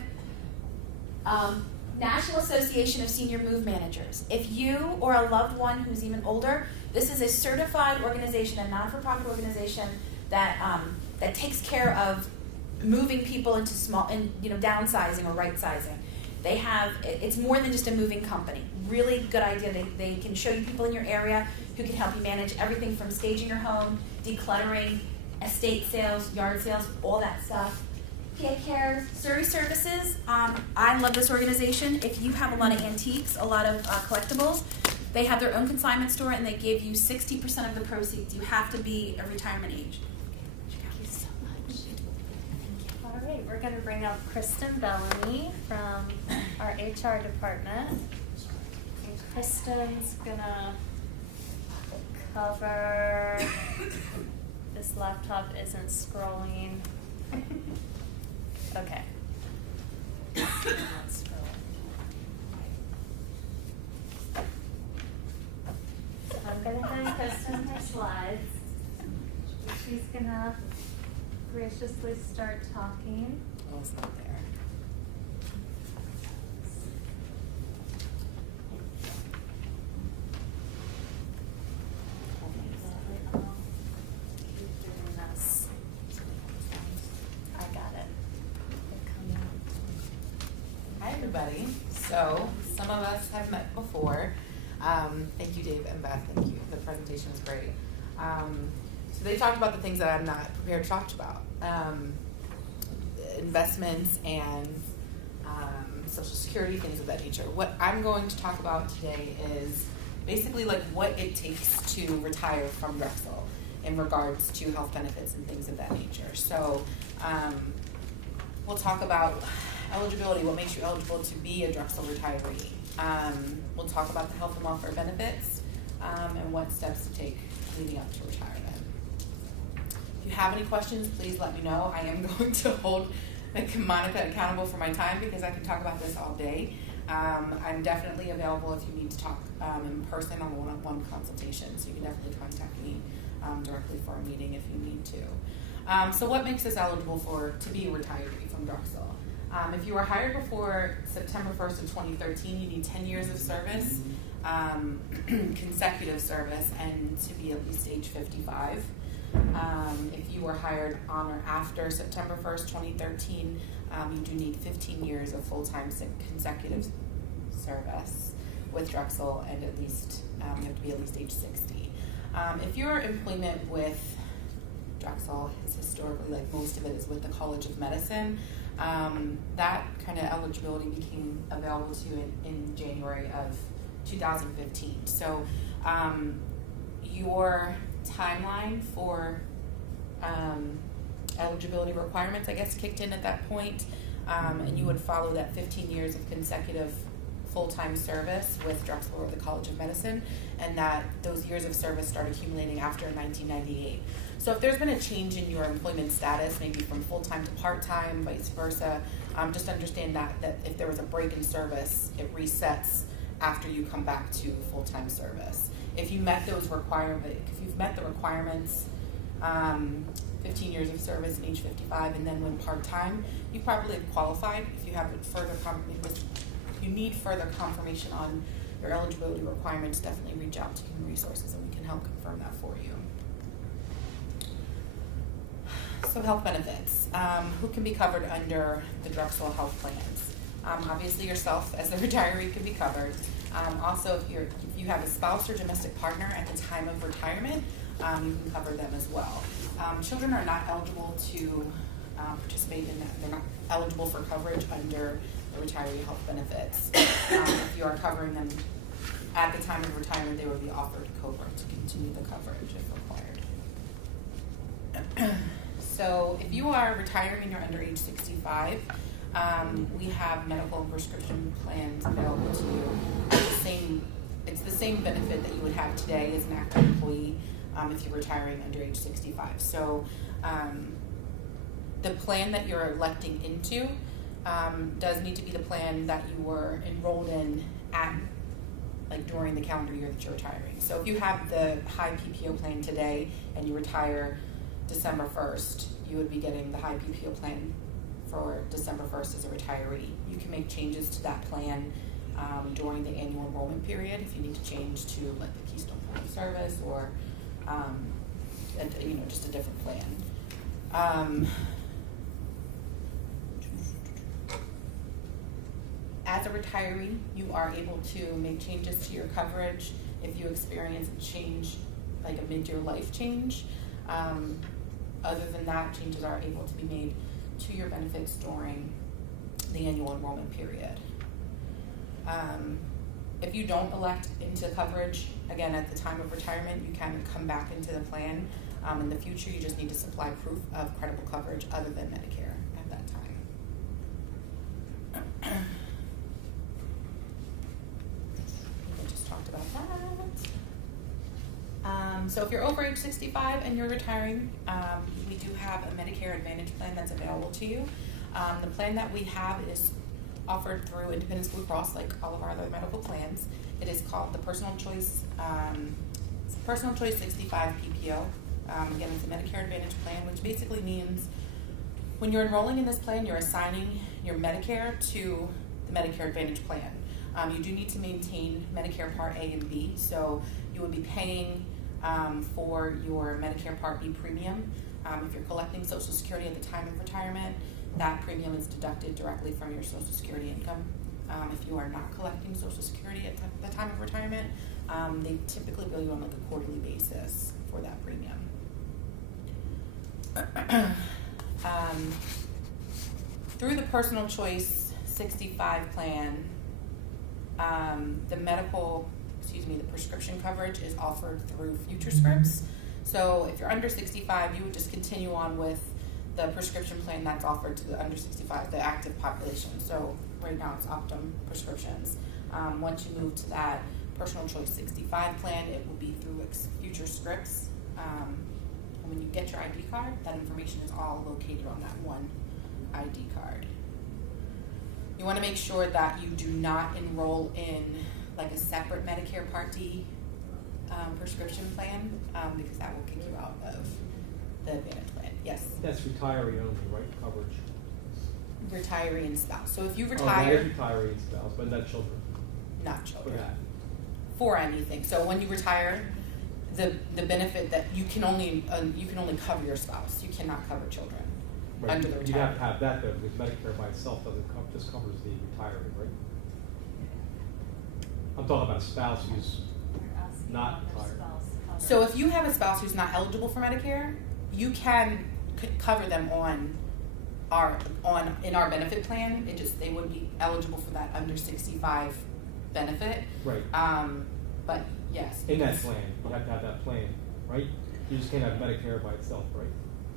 National Association of Senior Move Managers. If you or a loved one who's even older, this is a certified organization, a non-for-profit organization that takes care of moving people into downsizing or right-sizing. They have, it's more than just a moving company. Really good idea. They can show you people in your area who can help you manage everything from staging your home, decluttering, estate sales, yard sales, all that stuff. PA Cares, Surrey Services. I love this organization. If you have a lot of antiques, a lot of collectibles, they have their own consignment store and they give you 60% of the proceeds. You have to be a retirement age. Thank you so much. All right, we're going to bring up Kristen Bellamy from our HR department. And Kristen's going to cover, this laptop isn't scrolling. Okay. Not scrolling. So I'm going to hand Kristen her slides. She's going to graciously start talking. Oh, it's not there. Hi, everybody. So, some of us have met before. Thank you, Dave and Beth. Thank you. The presentation was great. So they talked about the things that I'm not prepared to talk about. Investments and Social Security, things of that nature. What I'm going to talk about today is basically like what it takes to retire from Drexel in regards to health benefits and things of that nature. So we'll talk about eligibility, what makes you eligible to be a Drexel retiree. We'll talk about the health and welfare benefits and what steps to take leading up to retirement. If you have any questions, please let me know. I am going to hold Monica accountable for my time because I can talk about this all day. I'm definitely available if you need to talk in person on a one-on-one consultation, so you can definitely contact me directly for a meeting if you need to. So what makes us eligible to be a retiree from Drexel? If you were hired before September 1st of 2013, you need 10 years of service, consecutive service, and to be at least age 55. If you were hired on or after September 1st, 2013, you do need 15 years of full-time consecutive service with Drexel, and at least you have to be at least age 60. If your employment with Drexel is historically, like most of it is with the College of Medicine, That kind of eligibility became available to you in January of 2015. So your timeline for eligibility requirements, I guess, kicked in at that point, and you would follow that 15 years of consecutive full-time service with Drexel or the College of Medicine, and that those years of service start accumulating after 1998. So if there's been a change in your employment status, maybe from full-time to part-time, vice versa, just understand that if there was a break in service, it resets after you come back to full-time service. If you met those requirements, if you've met the requirements, 15 years of service at age 55, and then went part-time, you probably have qualified. If you have you need further confirmation on your eligibility requirements, definitely reach out to Human Resources and we can help confirm that for you. So health benefits. Who can be covered under the Drexel health plans? Obviously yourself as a retiree can be covered. Also, if you have a spouse or domestic partner at the time of retirement, you can cover them as well. Children are not eligible to participate in that. They're not eligible for coverage under the retiree health benefits. If you are covering them at the time of retirement, they will be offered COBRA to continue the coverage if required. So if you are retiring and you're under age 65, we have medical and prescription plans available to you. It's the same benefit that you would have today as an active employee if you're retiring under age 65. So the plan that you're electing into does need to be the plan that you were enrolled in during the calendar year that you're retiring. So if you have the high PPO plan today and you retire December 1st, you would be getting the high PPO plan for December 1st as a retiree. You can make changes to that plan during the annual enrollment period if you need to change to the Keystone Family Service or just a different plan. As a retiree, you are able to make changes to your coverage if you experience a change, like a mid-year life change. Other than that, changes are able to be made to your benefits during the annual enrollment period. If you don't elect into coverage, again, at the time of retirement, you can come back into the plan. In the future, you just need to supply proof of credible coverage other than Medicare at that time. We just talked about that. So if you're over age 65 and you're retiring, we do have a Medicare Advantage plan that's available to you. The plan that we have is offered through Independence Blue Cross, like all of our other medical plans. It is called the Personal Choice 65 PPO. Again, it's a Medicare Advantage plan, which basically means when you're enrolling in this plan, you're assigning your Medicare to the Medicare Advantage plan. You do need to maintain Medicare Part A and B, so you would be paying for your Medicare Part B premium. If you're collecting Social Security at the time of retirement, that premium is deducted directly from your Social Security income. If you are not collecting Social Security at the time of retirement, they typically bill you on like a quarterly basis for that premium. Through the Personal Choice 65 plan, the prescription coverage is offered through Future Scripts. So if you're under 65, you would just continue on with the prescription plan that's offered to the under 65, the active population. So right now it's Optum prescriptions. Once you move to that Personal Choice 65 plan, it will be through Future Scripts. And when you get your ID card, that information is all located on that one ID card. You want to make sure that you do not enroll in like a separate Medicare Part D prescription plan because that will kick you out of the Advantage plan. Yes? That's retiree only, right, coverage? Retiree and spouse. So if you That retire, is retiree and spouse, but not children. not For children, that. for anything. So when you retire, the benefit that you can only cover your spouse. You cannot cover children Right, under the you'd have retirement. to have that though, because Medicare by itself doesn't cover, just covers the retiree, right? I'm talking about a spouse who's not retired. So if you have a spouse who's not eligible for Medicare, you can cover them on are in our benefit plan, they would be eligible for that under 65 benefit. Right. But yes. In that plan, you have to have that plan, right? You just can't have Medicare by itself, right?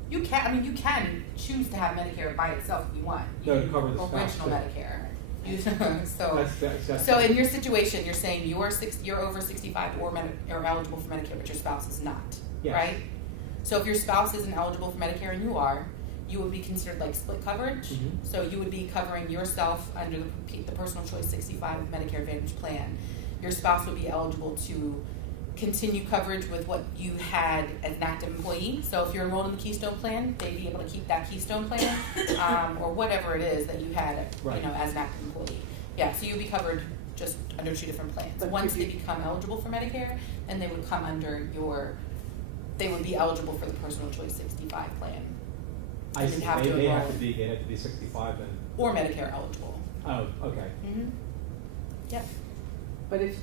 You can choose to have Medicare by itself if you want. No, to cover the spouse, Original too. Medicare. That's So in your situation, you're saying you're over 65 or eligible for Medicare, but your spouse is not, Yes. right? So if your spouse isn't eligible for Medicare and you are, you would be considered like split coverage. Mhm. So you would be covering yourself under the Personal Choice 65 Medicare Advantage plan. Your spouse would be eligible to continue coverage with what you had as an active employee. So if you're enrolled in the Keystone plan, they'd be able to keep that Keystone plan, or whatever it is that you had, Right. as an active employee. Yeah, so you'd be covered just under 2 different plans. But Once could they you- become eligible for Medicare, then they would come under they would be eligible for the Personal Choice 65 plan. I And see, they'd have they to have enroll. to be 65 and, Or Medicare eligible. oh, okay. Mm-hmm. Yep. But if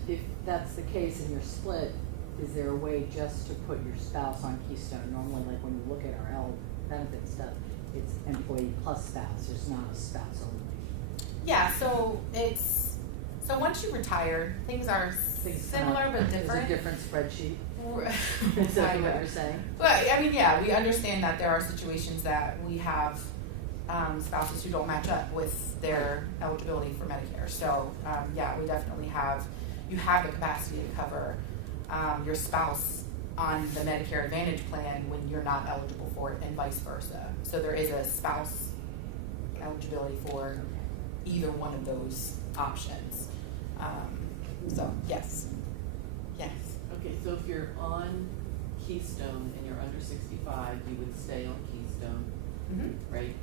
that's the case and you're split, is there a way just to put your spouse on Keystone? Normally, like when you look at our benefit stuff, it's employee plus spouse, there's not a spouse only. Yeah, so once you retire, things are Things come similar up. but There's different. a different spreadsheet, Right. is that what you're saying? But I mean, yeah, we understand that there are situations that we have spouses who don't match up with their eligibility for Medicare. So yeah, we definitely you have the capacity to cover your spouse on the Medicare Advantage plan when you're not eligible for it, and vice versa. So there is a spouse eligibility for either one of those options. So yes, yes. Okay, so if you're on Keystone and you're under 65, you would stay on Keystone, Mm-hmm. right?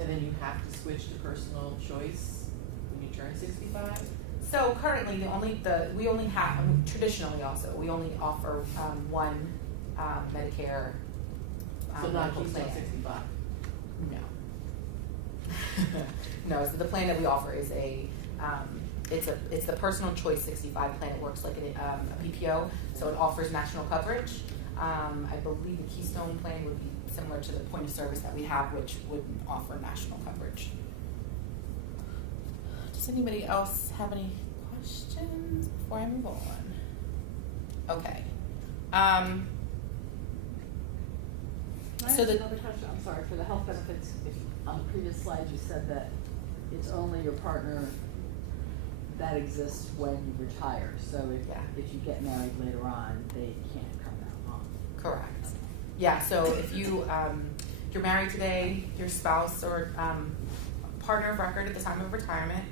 And then you have to switch to personal choice when you turn 65? So currently, we only have, traditionally also, we only offer one Medicare So not medical Keystone plan. 65? No. No, so the plan that we offer is it's the Personal Choice 65 plan. It works like a PPO, so it offers national coverage. I believe the Keystone plan would be similar to the point of service that we have, which would offer national coverage. Does anybody else have any questions before I move on? Okay. So I'm sorry, for the health benefits, on the previous slide, you said that it's only your partner that exists when you retire. So Yeah. if you get married later on, they can't come out on. Correct. Yeah, so if you're married today, your spouse or partner of record at the time of retirement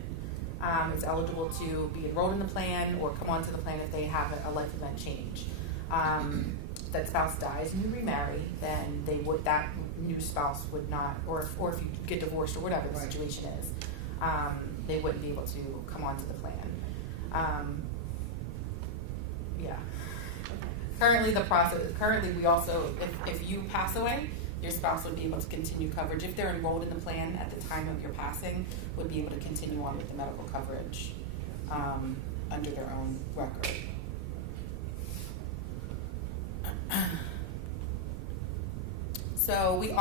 is eligible to be enrolled in the plan or come onto the plan if they have a life event change. That spouse dies and you remarry, then that new spouse would not, or if you get divorced or whatever the Right. situation is, they wouldn't be able to come onto the plan. Yeah. Currently we also, if you pass away, your spouse would be able to continue coverage. If they're enrolled in the plan at the time of your passing, would be able to continue on with the medical coverage under their own record. So we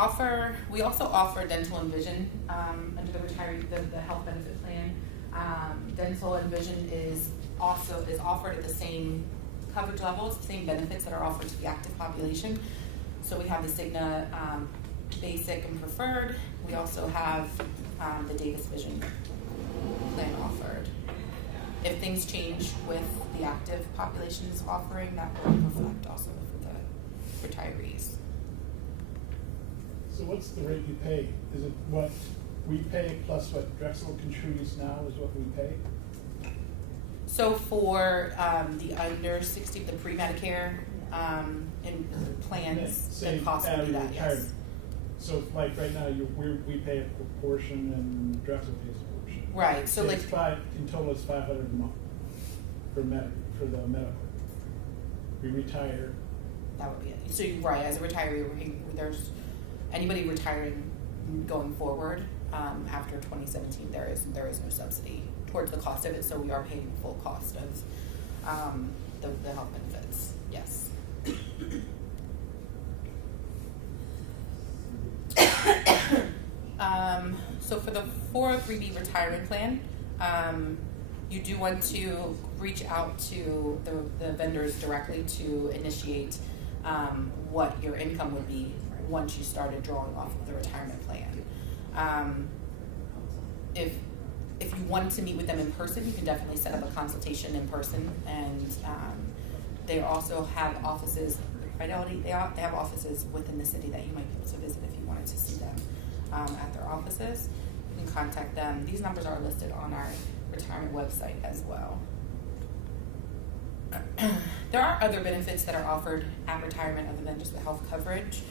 also offer dental and vision under the the health benefit plan. Dental and vision is offered at the same coverage levels, the same benefits that are offered to the active population. So we have the Cigna Basic and Preferred. We also have the Davis Vision plan offered. If things change with the active population's offering, that will reflect also for the retirees. So what's the rate you pay? Is it what we pay plus what Drexel contributes now is what we pay? So for the under 60, the pre-Medicare in plans, Say the cost would be that, yes. retirement. So like right now, we pay a proportion and Drexel pays a portion. Right, so Say like, it's in total it's $500 a month for the medical. We retire, that would be it. So you're right, as a retiree, there's anybody retiring going forward after 2017, there is no subsidy towards the cost of it, so we are paying the full cost of the health benefits, yes. So for the 403B retirement plan, you do want to reach out to the vendors directly to initiate what your income would be once you started drawing off of the retirement plan. If you want to meet with them in person, you can definitely set up a consultation in person, and they also have offices. Fidelity, they have offices within the city that you might be able to visit if you wanted to see them at their offices. You can contact them. These numbers are listed on our retirement website as well. There are other benefits that are offered at retirement other than just the health coverage.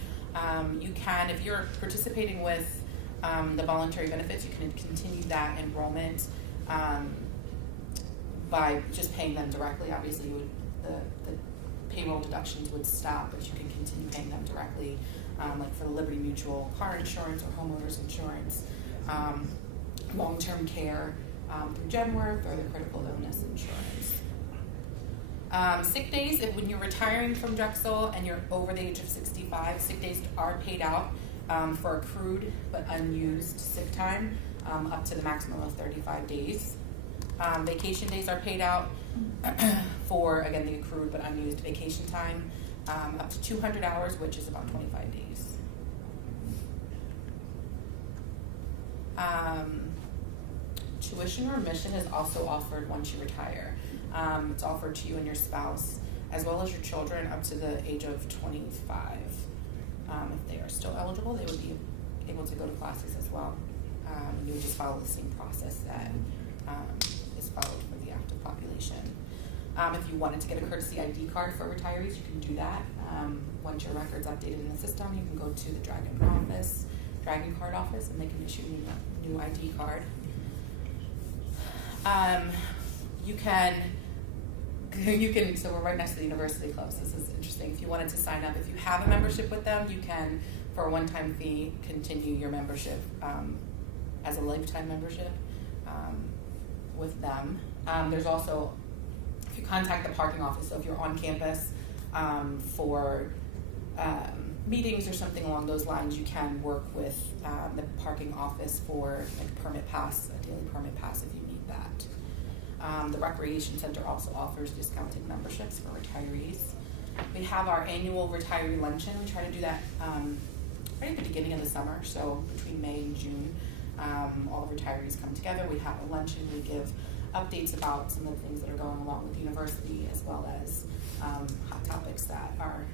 You can, if you're participating with the voluntary benefits, you can continue that enrollment by just paying them directly. Obviously, the payroll deductions would stop, but you can continue paying them directly, like for the Liberty Mutual car insurance or homeowners insurance, long-term care through Genworth, or the critical illness insurance. Sick days, when you're retiring from Drexel and you're over the age of 65, sick days are paid out for accrued but unused sick time up to the maximum of 35 days. Vacation days are paid out for, again, the accrued but unused vacation time up to 200 hours, which is about 25 days. Tuition remission is also offered once you retire. It's offered to you and your spouse, as well as your children up to the age of 25. If they are still eligible, they would be able to go to classes as well. You would just follow the same process that is followed for the active population. If you wanted to get a courtesy ID card for retirees, you can do that. Once your record's updated in the system, you can go to the Dragon Card office, and they can issue you a new ID card. You can, so we're right next to the University Club, so this is interesting. If you wanted to sign up, if you have a membership with them, you can, for a one-time fee, continue your membership as a lifetime membership with them. There's also, if you contact the parking office, so if you're on campus for meetings or something along those lines, you can work with the parking office for like a permit pass, a daily permit pass if you need that. The Recreation Center also offers discounted memberships for retirees. We have our annual retiree luncheon. We try to do that right at the beginning of the summer, so between May and June. All the retirees come together. We have a luncheon. We give updates about some of the things that are going along with the university, as well as hot topics that are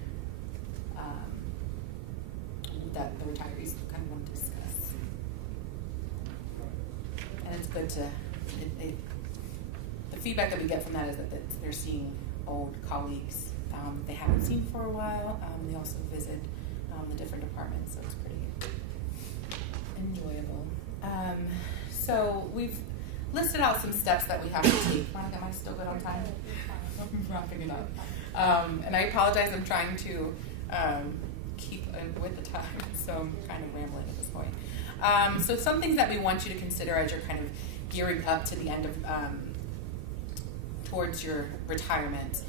that the retirees kind of want to discuss. And it's good to, the feedback that we get from that is that they're seeing old colleagues they haven't seen for a while. They also visit the different departments, so it's pretty enjoyable. So we've listed out some steps that we have to take. Am I still good on time? I'm wrapping it up. And I apologize, I'm trying to keep with the time, so I'm kind of rambling at this point. So some things that we want you to consider as you're kind of gearing up to the end of, towards your retirement.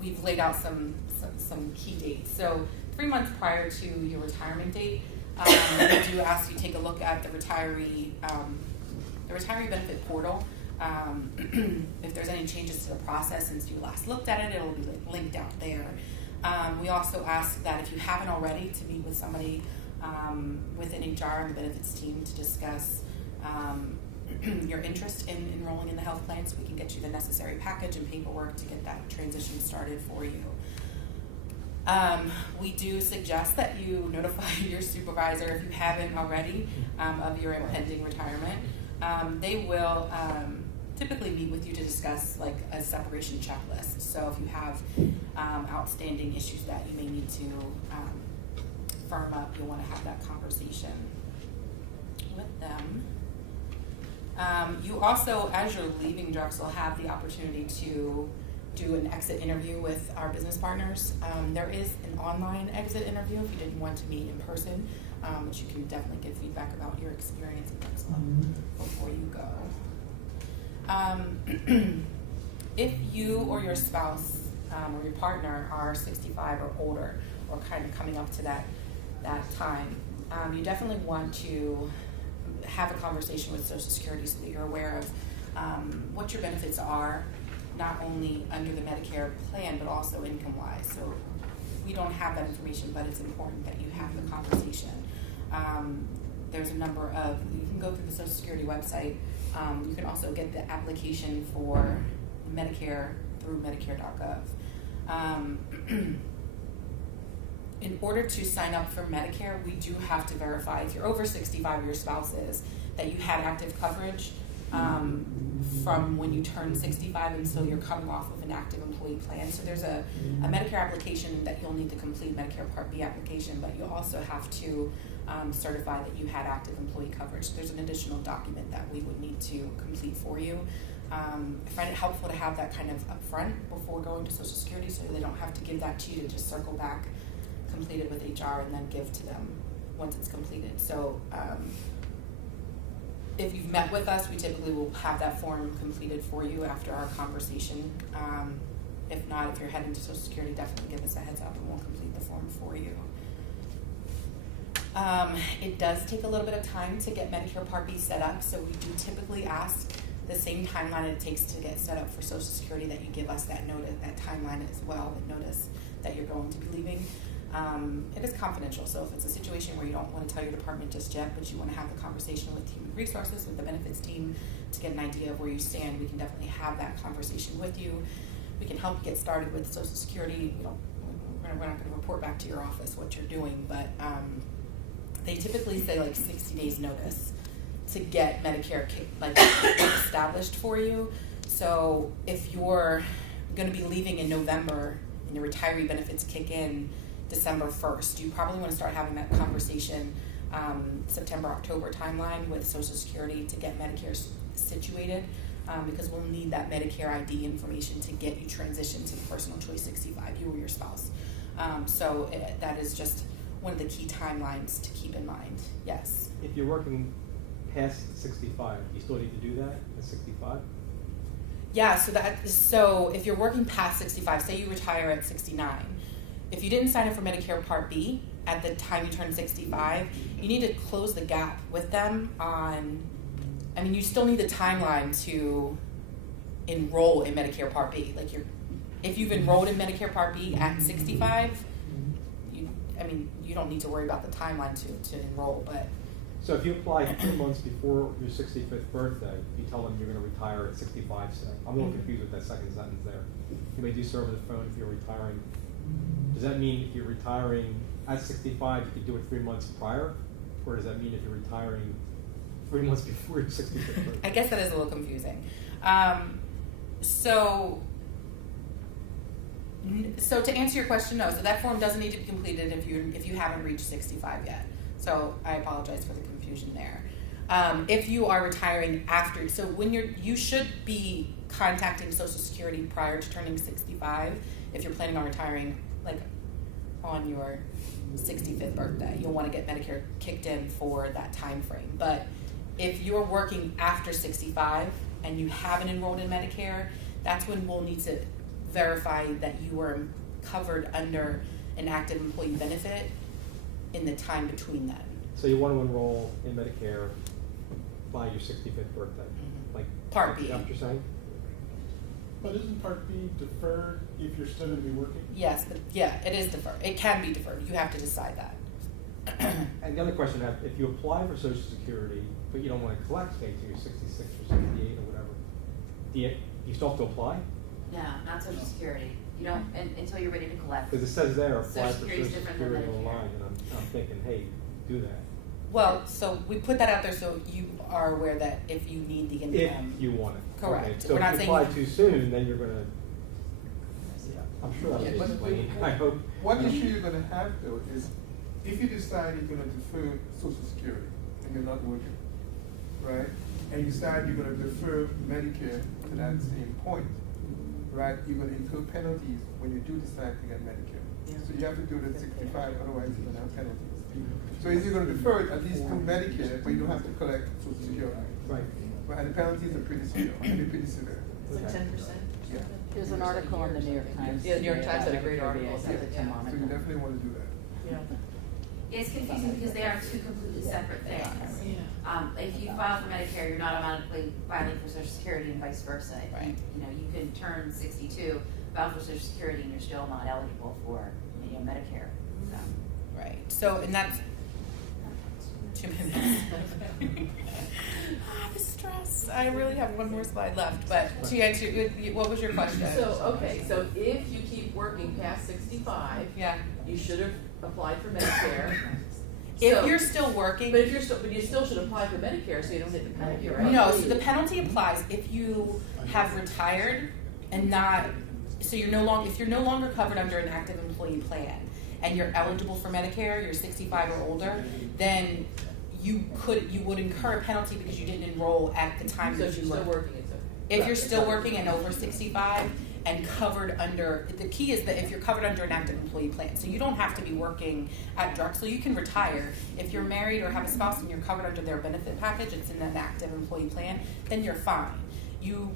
We've laid out some key dates. So 3 months prior to your retirement date, we do ask you to take a look at the retiree benefit portal. If there's any changes to the process since you last looked at it, it'll be linked out there. We also ask that if you haven't already, to meet with somebody within HR and the benefits team to discuss your interest in enrolling in the health plan, so we can get you the necessary package and paperwork to get that transition started for you. We do suggest that you notify your supervisor, if you haven't already, of your impending retirement. They will typically meet with you to discuss like a separation checklist. So if you have outstanding issues that you may need to firm up, you'll want to have that conversation with them. You also, as you're leaving Drexel, have the opportunity to do an exit interview with our business partners. There is an online exit interview if you didn't want to meet in person, but you can definitely give feedback about your experience in Drexel before you go. If you or your spouse or your partner are 65 or older, or kind of coming up to that time, you definitely want to have a conversation with Social Security so that you're aware of what your benefits are, not only under the Medicare plan, but also income-wise. So we don't have that information, but it's important that you have the conversation. There's a number of, you can go through the Social Security website. You can also get the application for Medicare through Medicare.gov. In order to sign up for Medicare, we do have to verify, if you're over 65, your spouse is, that you had active coverage from when you turn 65 until you're coming off of an active employee plan. So there's a Medicare application that you'll need to complete, Medicare Part B application, but you'll also have to certify that you had active employee coverage. There's an additional document that we would need to complete for you. I find it helpful to have that kind of upfront before going to Social Security so they don't have to give that to you to just circle back, complete it with HR, and then give to them once it's completed. So if you've met with us, we typically will have that form completed for you after our conversation. If not, if you're heading to Social Security, definitely give us a heads up and we'll complete the form for you. It does take a little bit of time to get Medicare Part B set up, so we do typically ask the same timeline it takes to get set up for Social Security, that you give us that notice, that timeline as well, that notice that you're going to be leaving. It is confidential, so if it's a situation where you don't want to tell your department just yet, but you want to have the conversation with Human Resources, with the benefits team, to get an idea of where you stand, we can definitely have that conversation with you. We can help you get started with Social Security. We're not going to report back to your office what you're doing, but they typically say like 60 days notice to get Medicare established for you. So if you're going to be leaving in November and your retiree benefits kick in December 1st, you probably want to start having that conversation September, October timeline with Social Security to get Medicare situated, because we'll need that Medicare ID information to get you transitioned to the Personal Choice 65, you or your spouse. So that is just one of the key timelines to keep in mind. Yes. If you're working past 65, you still need to do that at 65? Yeah, so if you're working past 65, say you retire at 69, if you didn't sign up for Medicare Part B at the time you turn 65, you need to close the gap with them you still need the timeline to enroll in Medicare Part B. If you've enrolled in Medicare Part B at 65, you don't need to worry about the timeline to enroll, but. So if you apply 2 months before your 65th birthday, you tell them you're going to retire at 65, say. I'm a little confused with that second sentence there. You may do so over the phone if you're retiring. Does that mean if you're retiring at 65, you could do it 3 months prior? Or does that mean if you're retiring 3 months before your 65th birthday? I guess that is a little confusing. So to answer your question, no. So that form doesn't need to be completed if you haven't reached 65 yet. So I apologize for the confusion there. If you are retiring after, so when you should be contacting Social Security prior to turning 65 if you're planning on retiring on your 65th birthday. You'll want to get Medicare kicked in for that time frame. But if you're working after 65 and you haven't enrolled in Medicare, that's when we'll need to verify that you are covered under an active employee benefit in the time between then. So you want to enroll in Medicare by your 65th birthday? Part B. Is that what you're saying? But isn't Part B deferred if you're still going to be working? Yes, it is deferred. It can be deferred. You have to decide that. And the other question I have, if you apply for Social Security, but you don't want to collect, say, till you're 66 or 68 or whatever, do you still have to apply? No, not Social Security. You don't, until you're ready to collect. Because it says there, apply Social for Security is Social different than Security Medicare. online, and I'm thinking, hey, do that. Well, so we put that out there so you are aware that if you need the income. If you want it. Correct. Okay. So We're not if you saying apply too soon, then you're going to, I'm sure that'll be But- explained. I hope. One issue you're gonna have though is, if you decide you're gonna defer Social Security and you're not working, right? And you decide you're gonna defer Medicare to that same point, right? You're gonna incur penalties when you do decide to get Medicare. So you have to do it at 65, otherwise you're gonna have penalties. So if you're gonna defer it, at least do Medicare, but you don't have to collect Social Security. Right. But and the penalties are pretty severe, pretty severe. It's like 10%? Yeah. There's an article in the New York Times. Yeah, the New York Times had a great article. I sent it to So Monica. you definitely wanna do that. Yeah. It's confusing because they are two completely separate things. If you file for Medicare, you're not automatically filing for Social Security and vice versa. If Right. you can turn 62, file for Social Security, and you're still not eligible for, Medicare, so. Right, so, and that's 2 minutes. The stress, I really have one more slide left, but to answer, what was your question? So, okay, so if you keep working past 65, Yeah, you should have applied for Medicare. if So- you're still working. But you still should apply for Medicare, so you don't hit the penalty, right? No, so the penalty applies if you have retired and not, so you're no longer, if you're no longer covered under an active employee plan and you're eligible for Medicare, you're 65 or older, then you would incur a penalty because you didn't enroll at the time So that if you you're were. still working, it's okay. If you're still working and over 65 and covered under, the key is that if you're covered under an active employee plan, so you don't have to be working at Drexel, you can retire. If you're married or have a spouse and you're covered under their benefit package, it's in an active employee plan, then you're fine. You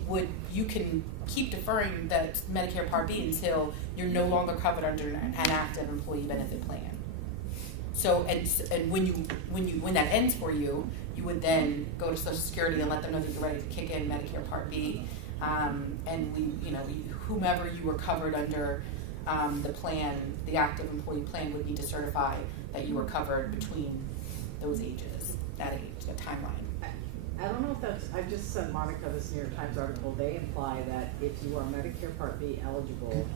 can keep deferring the Medicare Part B until you're no longer covered under an active employee benefit plan. So, and when that ends for you, you would then go to Social Security and let them know that you're ready to kick in Medicare Part B. Whomever you were covered under the plan, the active employee plan would need to certify that you were covered between those ages, that age, the timeline. I don't know if that's, I just sent Monica this New York Times article, they imply that if you are Medicare Part B eligible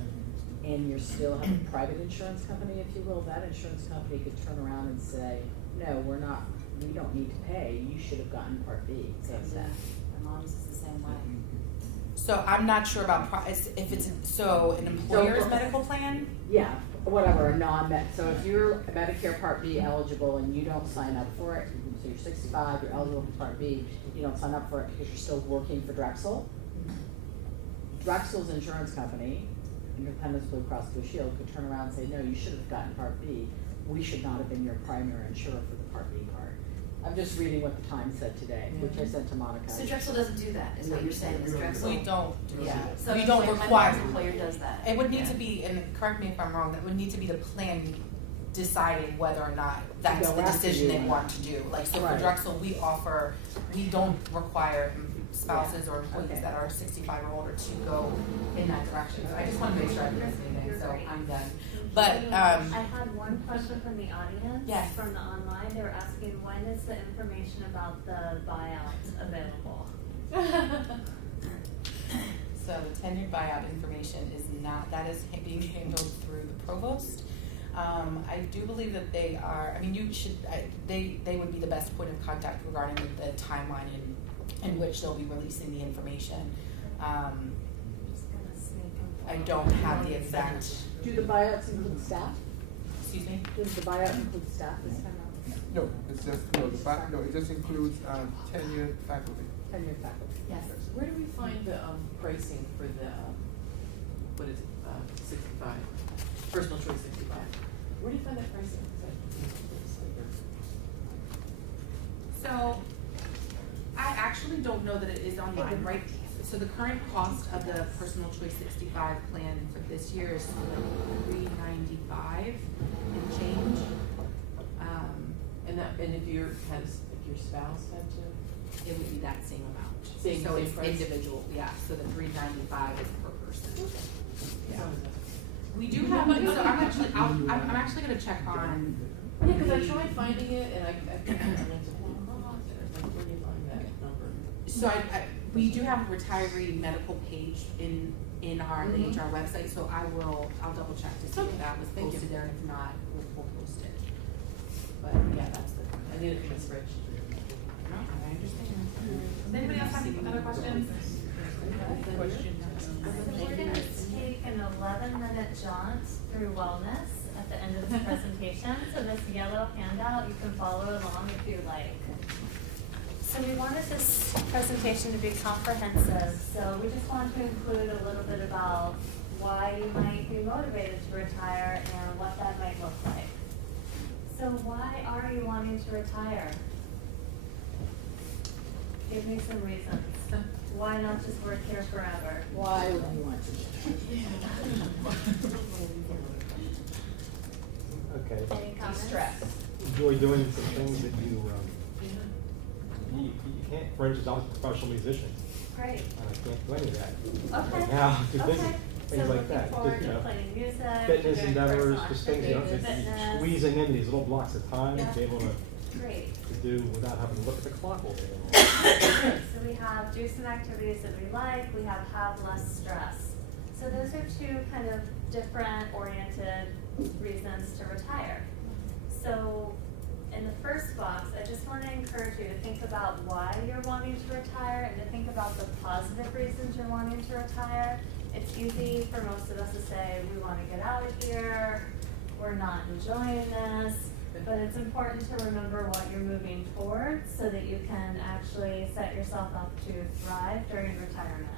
and you still have a private insurance company, if you will, that insurance company could turn around and say, no, we don't need to pay, you should have gotten Part B, same that. My mom's is the same way. So I'm not sure about if it's an employer's medical plan. Yeah, whatever, a non-med, so if you're Medicare Part B eligible and you don't sign up for it, so you're 65, you're eligible for Part B, you don't sign up for it because you're still working for Drexel. Drexel's insurance company, Independence Blue Cross Blue Shield, could turn around and say, no, you should have gotten Part B. We should not have been your primary insurer for the Part B part. I'm just reading what the Times said today, which I sent to Monica. So Drexel doesn't do that, is what you're saying, is Drexel? We don't do that. So We don't my require. mom's employer does that. It would need to be, and correct me if I'm wrong, that would need to be the plan deciding whether or not that's go the after decision you they or not. want to do. Like, so for Right. Drexel, we don't require spouses or employees Okay. that are 65 or older to go in that direction. So I just want to make sure I'm missing anything, so I'm done. But, I had one question from the audience. Yes. From the online, they were asking, when is the information about the buyout available? So the tenured buyout information is not, that is being handled through the provost. I do believe that they are, I mean, they would be the best point of contact regarding the timeline in which they'll be releasing the information. I'm just gonna sneak and I follow. don't have the exact, Do the buyouts include staff? excuse me? Does the buyout include staff this time around? No, it's just, no, it just includes, tenured faculty. Tenured faculty? Yes. Where do we find the pricing for the, what is it, 65, personal choice 65? Where do you find that pricing? So, I actually don't know that it is online, right? So the current cost of the personal choice 65 plan for this year is $395 and change. And if your spouse had to? It would be that same amount. Same So it's price? individual, yeah, so the $395 is per person. Yeah. So- We do have, so I'm actually gonna check on, Yeah, because I tried finding it and I went to Blue Cross and it's like, where do you find that number? so we do have a retiree medical page in our, the Mhm. HR website, so I'll double check to see if that was Thank you. posted there, and if not, we'll post it. But yeah, that's the, I need it for my spreadsheet. I understand. Does anybody else have any other questions? So we're gonna take an 11-minute jaunt through wellness at the end of this presentation. So this yellow handout, you can follow along if you like. So we wanted this presentation to be comprehensive, so we just wanted to include a little bit about why you might be motivated to retire and what that might look like. So why are you wanting to retire? Give me some reasons. Why not just work here forever? Why would you want to? Okay. Any comments? Stress. enjoy doing some things that you can't, for instance, I was a professional musician, Great. and I can't do any of that. Okay. Right now, too busy, Okay. things So like looking that, forward just, you to know, playing music, fitness doing endeavors, personal just things, you know, activities, that you fitness. squeezing in these little blocks of time Yeah. to be able to Great. do without having to look at the clock all day long. Great. So we have do some activities that we like, we have less stress. So those are two kind of different oriented reasons to retire. So in the first box, I just want to encourage you to think about why you're wanting to retire and to think about the positive reasons you're wanting to retire. It's easy for most of us to say, we want to get out of here, we're not enjoying this, but it's important to remember what you're moving towards so that you can actually set yourself up to thrive during retirement.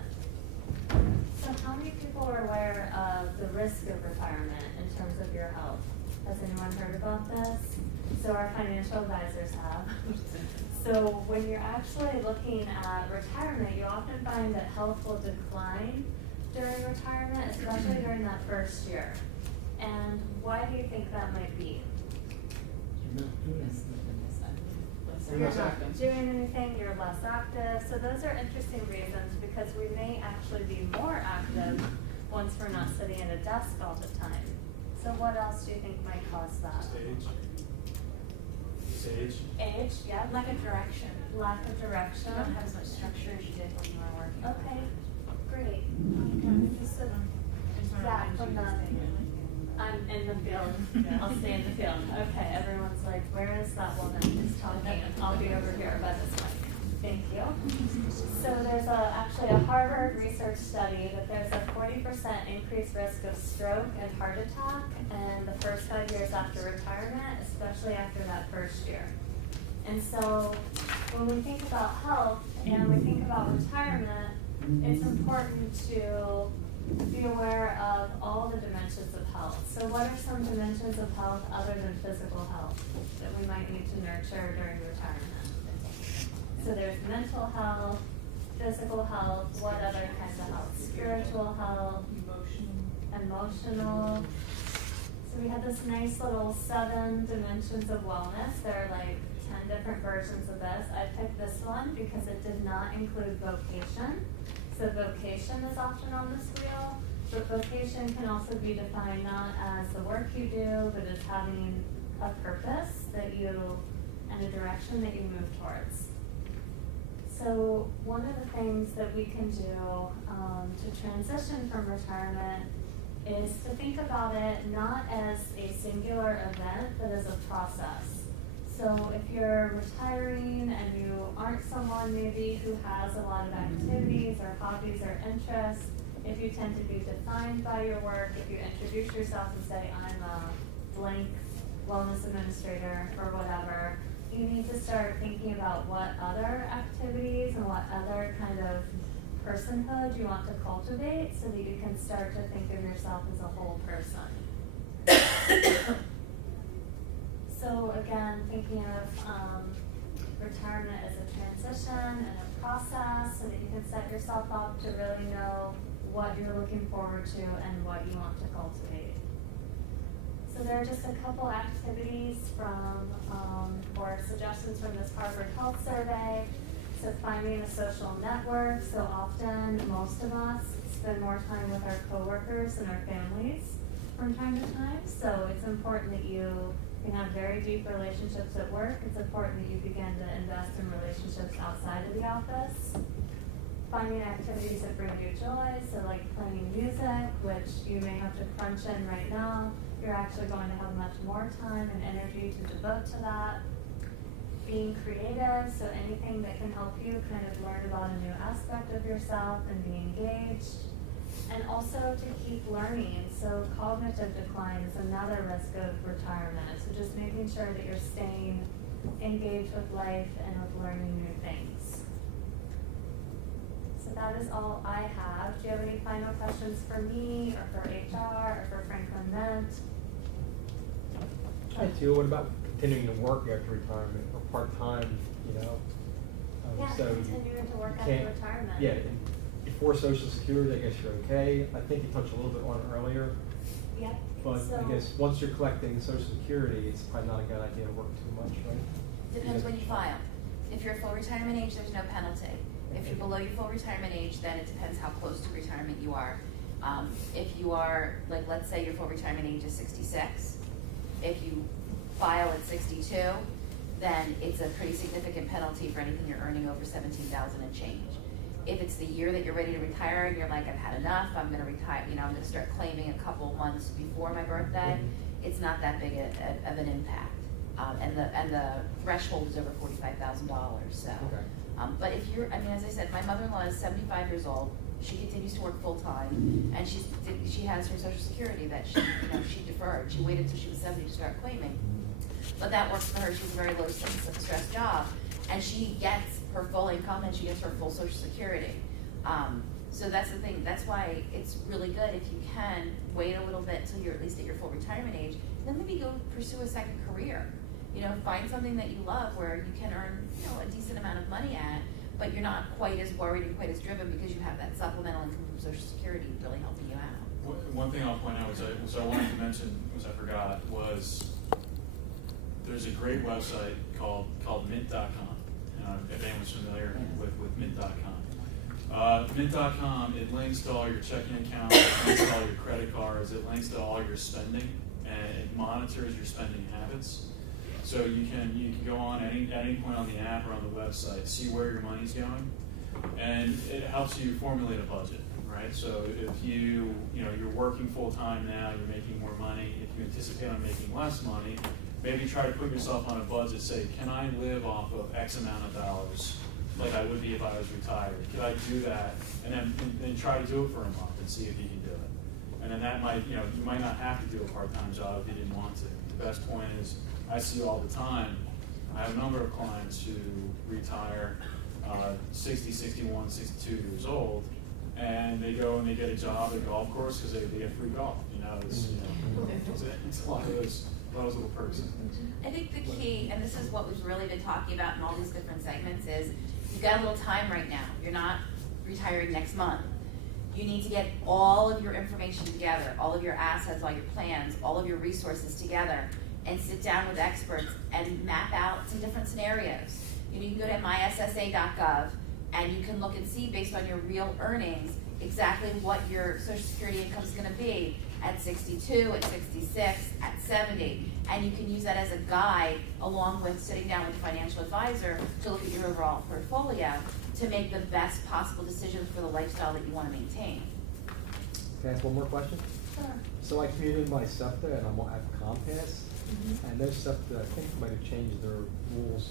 So how many people are aware of the risk of retirement in terms of your health? Has anyone heard about this? So our financial advisors have. So when you're actually looking at retirement, you often find that health will decline during retirement, especially during that first year. And why do you think that might be? So you're not doing anything, you're less active. So those are interesting reasons because we may actually be more active once we're not sitting at a desk all the time. So what else do you think might cause that? Age. Age, yeah. Lack of direction. Lack of direction. You don't have as much structure as you did when you were working. Okay, great. So, Zach, from the, I'm in the field. I'll stay in the field. Okay, everyone's like, where is that woman who's talking? I'll be over here by this mic. Thank you. So there's actually a Harvard research study that there's a 40% increased risk of stroke and heart attack in the first 5 years after retirement, especially after that first year. And so when we think about health and we think about retirement, it's important to be aware of all the dimensions of health. So what are some dimensions of health other than physical health that we might need to nurture during retirement? So there's mental health, physical health, what other kinds of health? Spiritual health, emotional. So we have this nice little 7 dimensions of wellness. There are like 10 different versions of this. I picked this one because it did not include vocation. So vocation is often on this wheel, but vocation can also be defined not as the work you do, but as having a purpose that you, and a direction that you move towards. So one of the things that we can do to transition from retirement is to think about it not as a singular event, but as a process. So if you're retiring and you aren't someone maybe who has a lot of activities or hobbies or interests, if you tend to be defined by your work, if you introduce yourself and say, I'm a blank wellness administrator or whatever, you need to start thinking about what other activities and what other kind of personhood you want to cultivate so that you can start to think of yourself as a whole person. So again, thinking of retirement as a transition and a process so that you can set yourself up to really know what you're looking forward to and what you want to cultivate. So there are just a couple activities or suggestions from this Harvard Health Survey. So finding a social network. So often, most of us spend more time with our coworkers and our families from time to time. So it's important that you can have very deep relationships at work. It's important that you begin to invest in relationships outside of the office. Finding activities that bring you joy, so like playing music, which you may have to crunch in right now. You're actually going to have much more time and energy to devote to that. Being creative, so anything that can help you kind of learn about a new aspect of yourself and be engaged. And also to keep learning, so cognitive decline is another risk of retirement. So just making sure that you're staying engaged with life and with learning new things. So that is all I have. Do you have any final questions for me or for HR or for Franklin Mint? I too, what about continuing to work after retirement or part-time, you know? Yeah, So continuing to work can't- after retirement. Yeah, and before Social Security, I guess you're okay. I think you touched a little bit on it earlier. Yep. But I So- guess once you're collecting social security, it's probably not a good idea to work too much, right? Depends when you file. If you're full retirement age, there's no penalty. If you're below your full retirement age, then it depends how close to retirement you are. If you are, like, let's say your full retirement age is 66, if you file at 62, then it's a pretty significant penalty for anything you're earning over 17,000 and change. If it's the year that you're ready to retire and you're like, I've had enough, I'm gonna retire, you know, I'm gonna start claiming a couple months before my birthday, it's not that big of an impact. And the threshold is over $45,000, so. Okay. But if you're, I mean, as I said, my mother-in-law is 75 years old, she continues to work full-time, and she has her social security that she, you know, she deferred, she waited until she was 70 to start claiming. But that works for her, she has a very low stress job, and she gets her full income and she gets her full social security. So that's the thing, that's why it's really good if you can wait a little bit till you're at least at your full retirement age, then maybe go pursue a second career. You know, find something that you love where you can earn, you know, a decent amount of money at, but you're not quite as worried and quite as driven because you have that supplemental income from Social Security really helping you out. One thing I'll point out, which I wanted to mention, which I forgot, was there's a great website called Mint.com. If anyone's familiar with Mint.com. Mint.com, it links to all your checking accounts, it links to all your credit cards, it links to all your spending, and it monitors your spending habits. So you can go on any point on the app or on the website, see where your money's going, and it helps you formulate a budget, right? So if you're working full time now, you're making more money. If you anticipate on making less money, maybe try to put yourself on a budget. Say, can I live off of X amount of dollars, like I would be if I was retired? Can I do that? And then try to do it for a month and see if you can do it. And then that might, you might not have to do a part-time job if you didn't want to. The best point is, I see all the time, I have a number of clients who retire 60, 61, 62 years old, and they go and they get a job at a golf course because they get free golf. It's a lot of those little perks. I think the key, and this is what we've really been talking about in all these different segments, is you've got a little time right now. You're not retiring next month. You need to get all of your information together, all of your assets, all your plans, all of your resources together, and sit down with experts and map out some different scenarios. You can go to myssa.gov and you can look and see, based on your real earnings, exactly what your Social Security income is going to be at 62, at 66, at 70. And you can use that as a guide, along with sitting down with a financial advisor to look at your overall portfolio to make the best possible decisions for the lifestyle that you want to maintain. Can I ask one more question? Sure. So I commuted my SEPTA and I'm at Compass, and their SEPTA, I think, might have changed their rules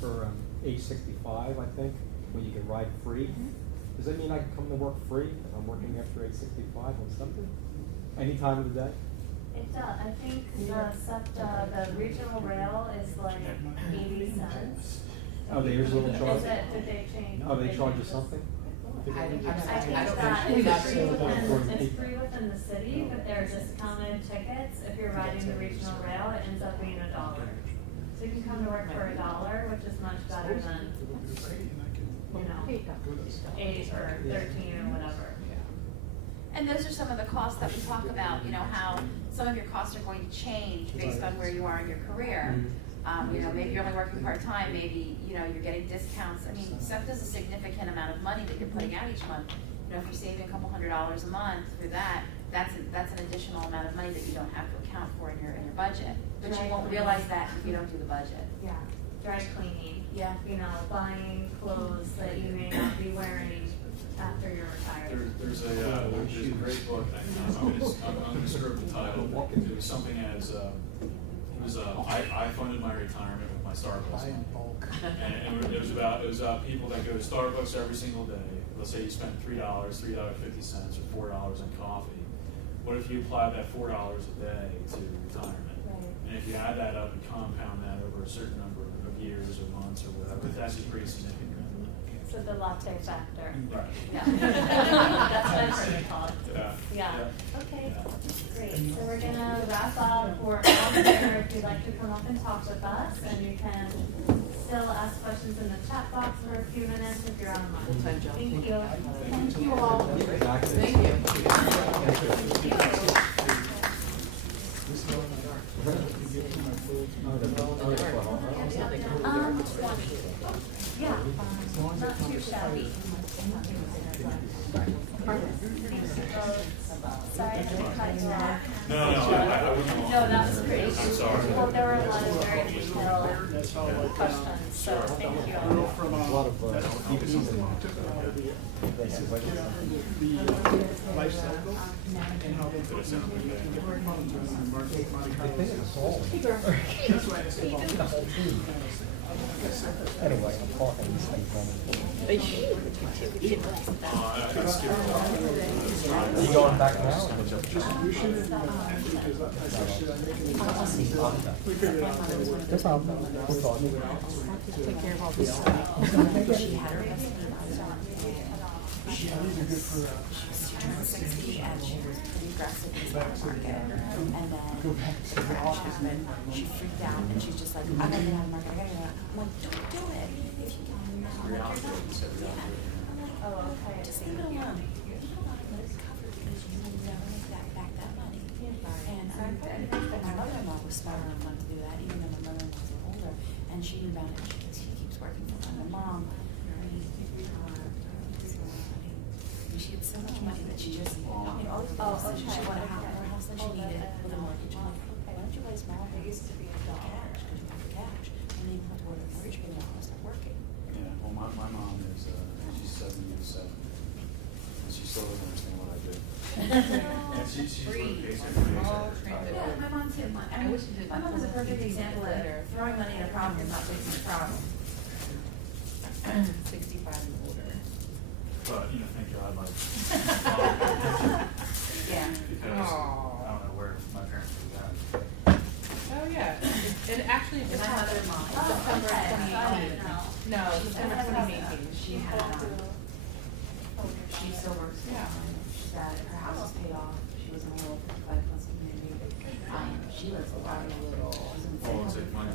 for age 65, I think, when you can ride free. Does that mean I can come to work free if I'm working after age 65 on SEPTA? Any time of the day? It does, I think the SEPTA, the regional rail is like 80 cents. Oh, there's a little charge? Did they change? Oh, they charge you something? I think I don't that think it's that's free true. it's free within the city, but they're discounted tickets. If you're riding the regional rail, it ends up being $1. So you can come to work for $1, which is much better than, 8 or 13 or whatever. And those are some of the costs that we talk about, how some of your costs are going to change based on where you are in your career. Maybe you're only working part-time, maybe, you're getting discounts. I mean, SEPTA is a significant amount of money that you're putting out each month. If you're saving a couple $100 a month for that, that's an additional amount of money that you don't have to account for in your budget. But you won't realize that if you don't do the budget. Yeah, dry cleaning. Yeah. Buying clothes that you may not be wearing after you're retired. There's a great book. I'm going to screw up the title. It was something as I funded my retirement with my Starbucks money. And it was about people that go to Starbucks every single day. Let's say you spent $3, $3.50, or $4 on coffee. What if you apply that $4 a day to retirement? Right. And if you add that up and compound that over a certain number of years or months or whatever, it's actually pretty significant. So the latte factor. Right. Yeah. That's what I've heard it called. Yeah. Okay, great. So we're gonna wrap up. We're all here if you'd like to come up and talk with us, and you can still ask questions in the chat box for a few minutes if you're online. Full-time job. Thank you. Thank you all. Thank you. get through my full. Yeah, not too shabby. Sorry, I didn't cut you off. No, I wouldn't want. No, that was great. I'm sorry. Well, there were a lot of very detailed That's how like, questions, so thank you. girl from, A lot of, that's DVDs in there. took all the, life cycle and how they put it in. I think it's all. That's why I said about The whole team. Anyway, I'm talking these things on. I skipped it. You going back now? distribution and, because I said, should I make it? We figured it out. No problem. We'll talk. These are good for, She turned 60 and she was pretty aggressive in the stock market. And go then back to the her office. husband, she freaked out and she's just like, I gotta get out of the market, I gotta get out. I'm like, don't do it. If you can, I'm like, you're not. Yeah. I'm like, Oh, okay. just leave it alone. Leave it alone. Let it cover because you will never make back that money. And my mother-in-law was smart enough not to do that, even though my mother-in-law was older. And she moved on and she keeps working for my mom. She had so much money that she just, all the things she wanted to have in her house that she needed with a mortgage. I'm like, why don't you buy small things to be cash, because you have the cash, and then you put toward a mortgage payment while start working. Yeah, well, my mom is, she's 77, and she still doesn't understand what I do. And she's really basic. Yeah, my mom too. I wish you did. My mom is a perfect example of throwing money at a problem and not fixing the problem. 65 and older. But, thank God, like, Yeah. because I don't know where my parents did that. Oh, yeah. And actually, My mother-in-law. September Okay, so I 2018. didn't know. No, September 2018. She had, she still works, she's got, her house is paid off, she was in a little 55+ community. She lives out in a little, Well, it's like my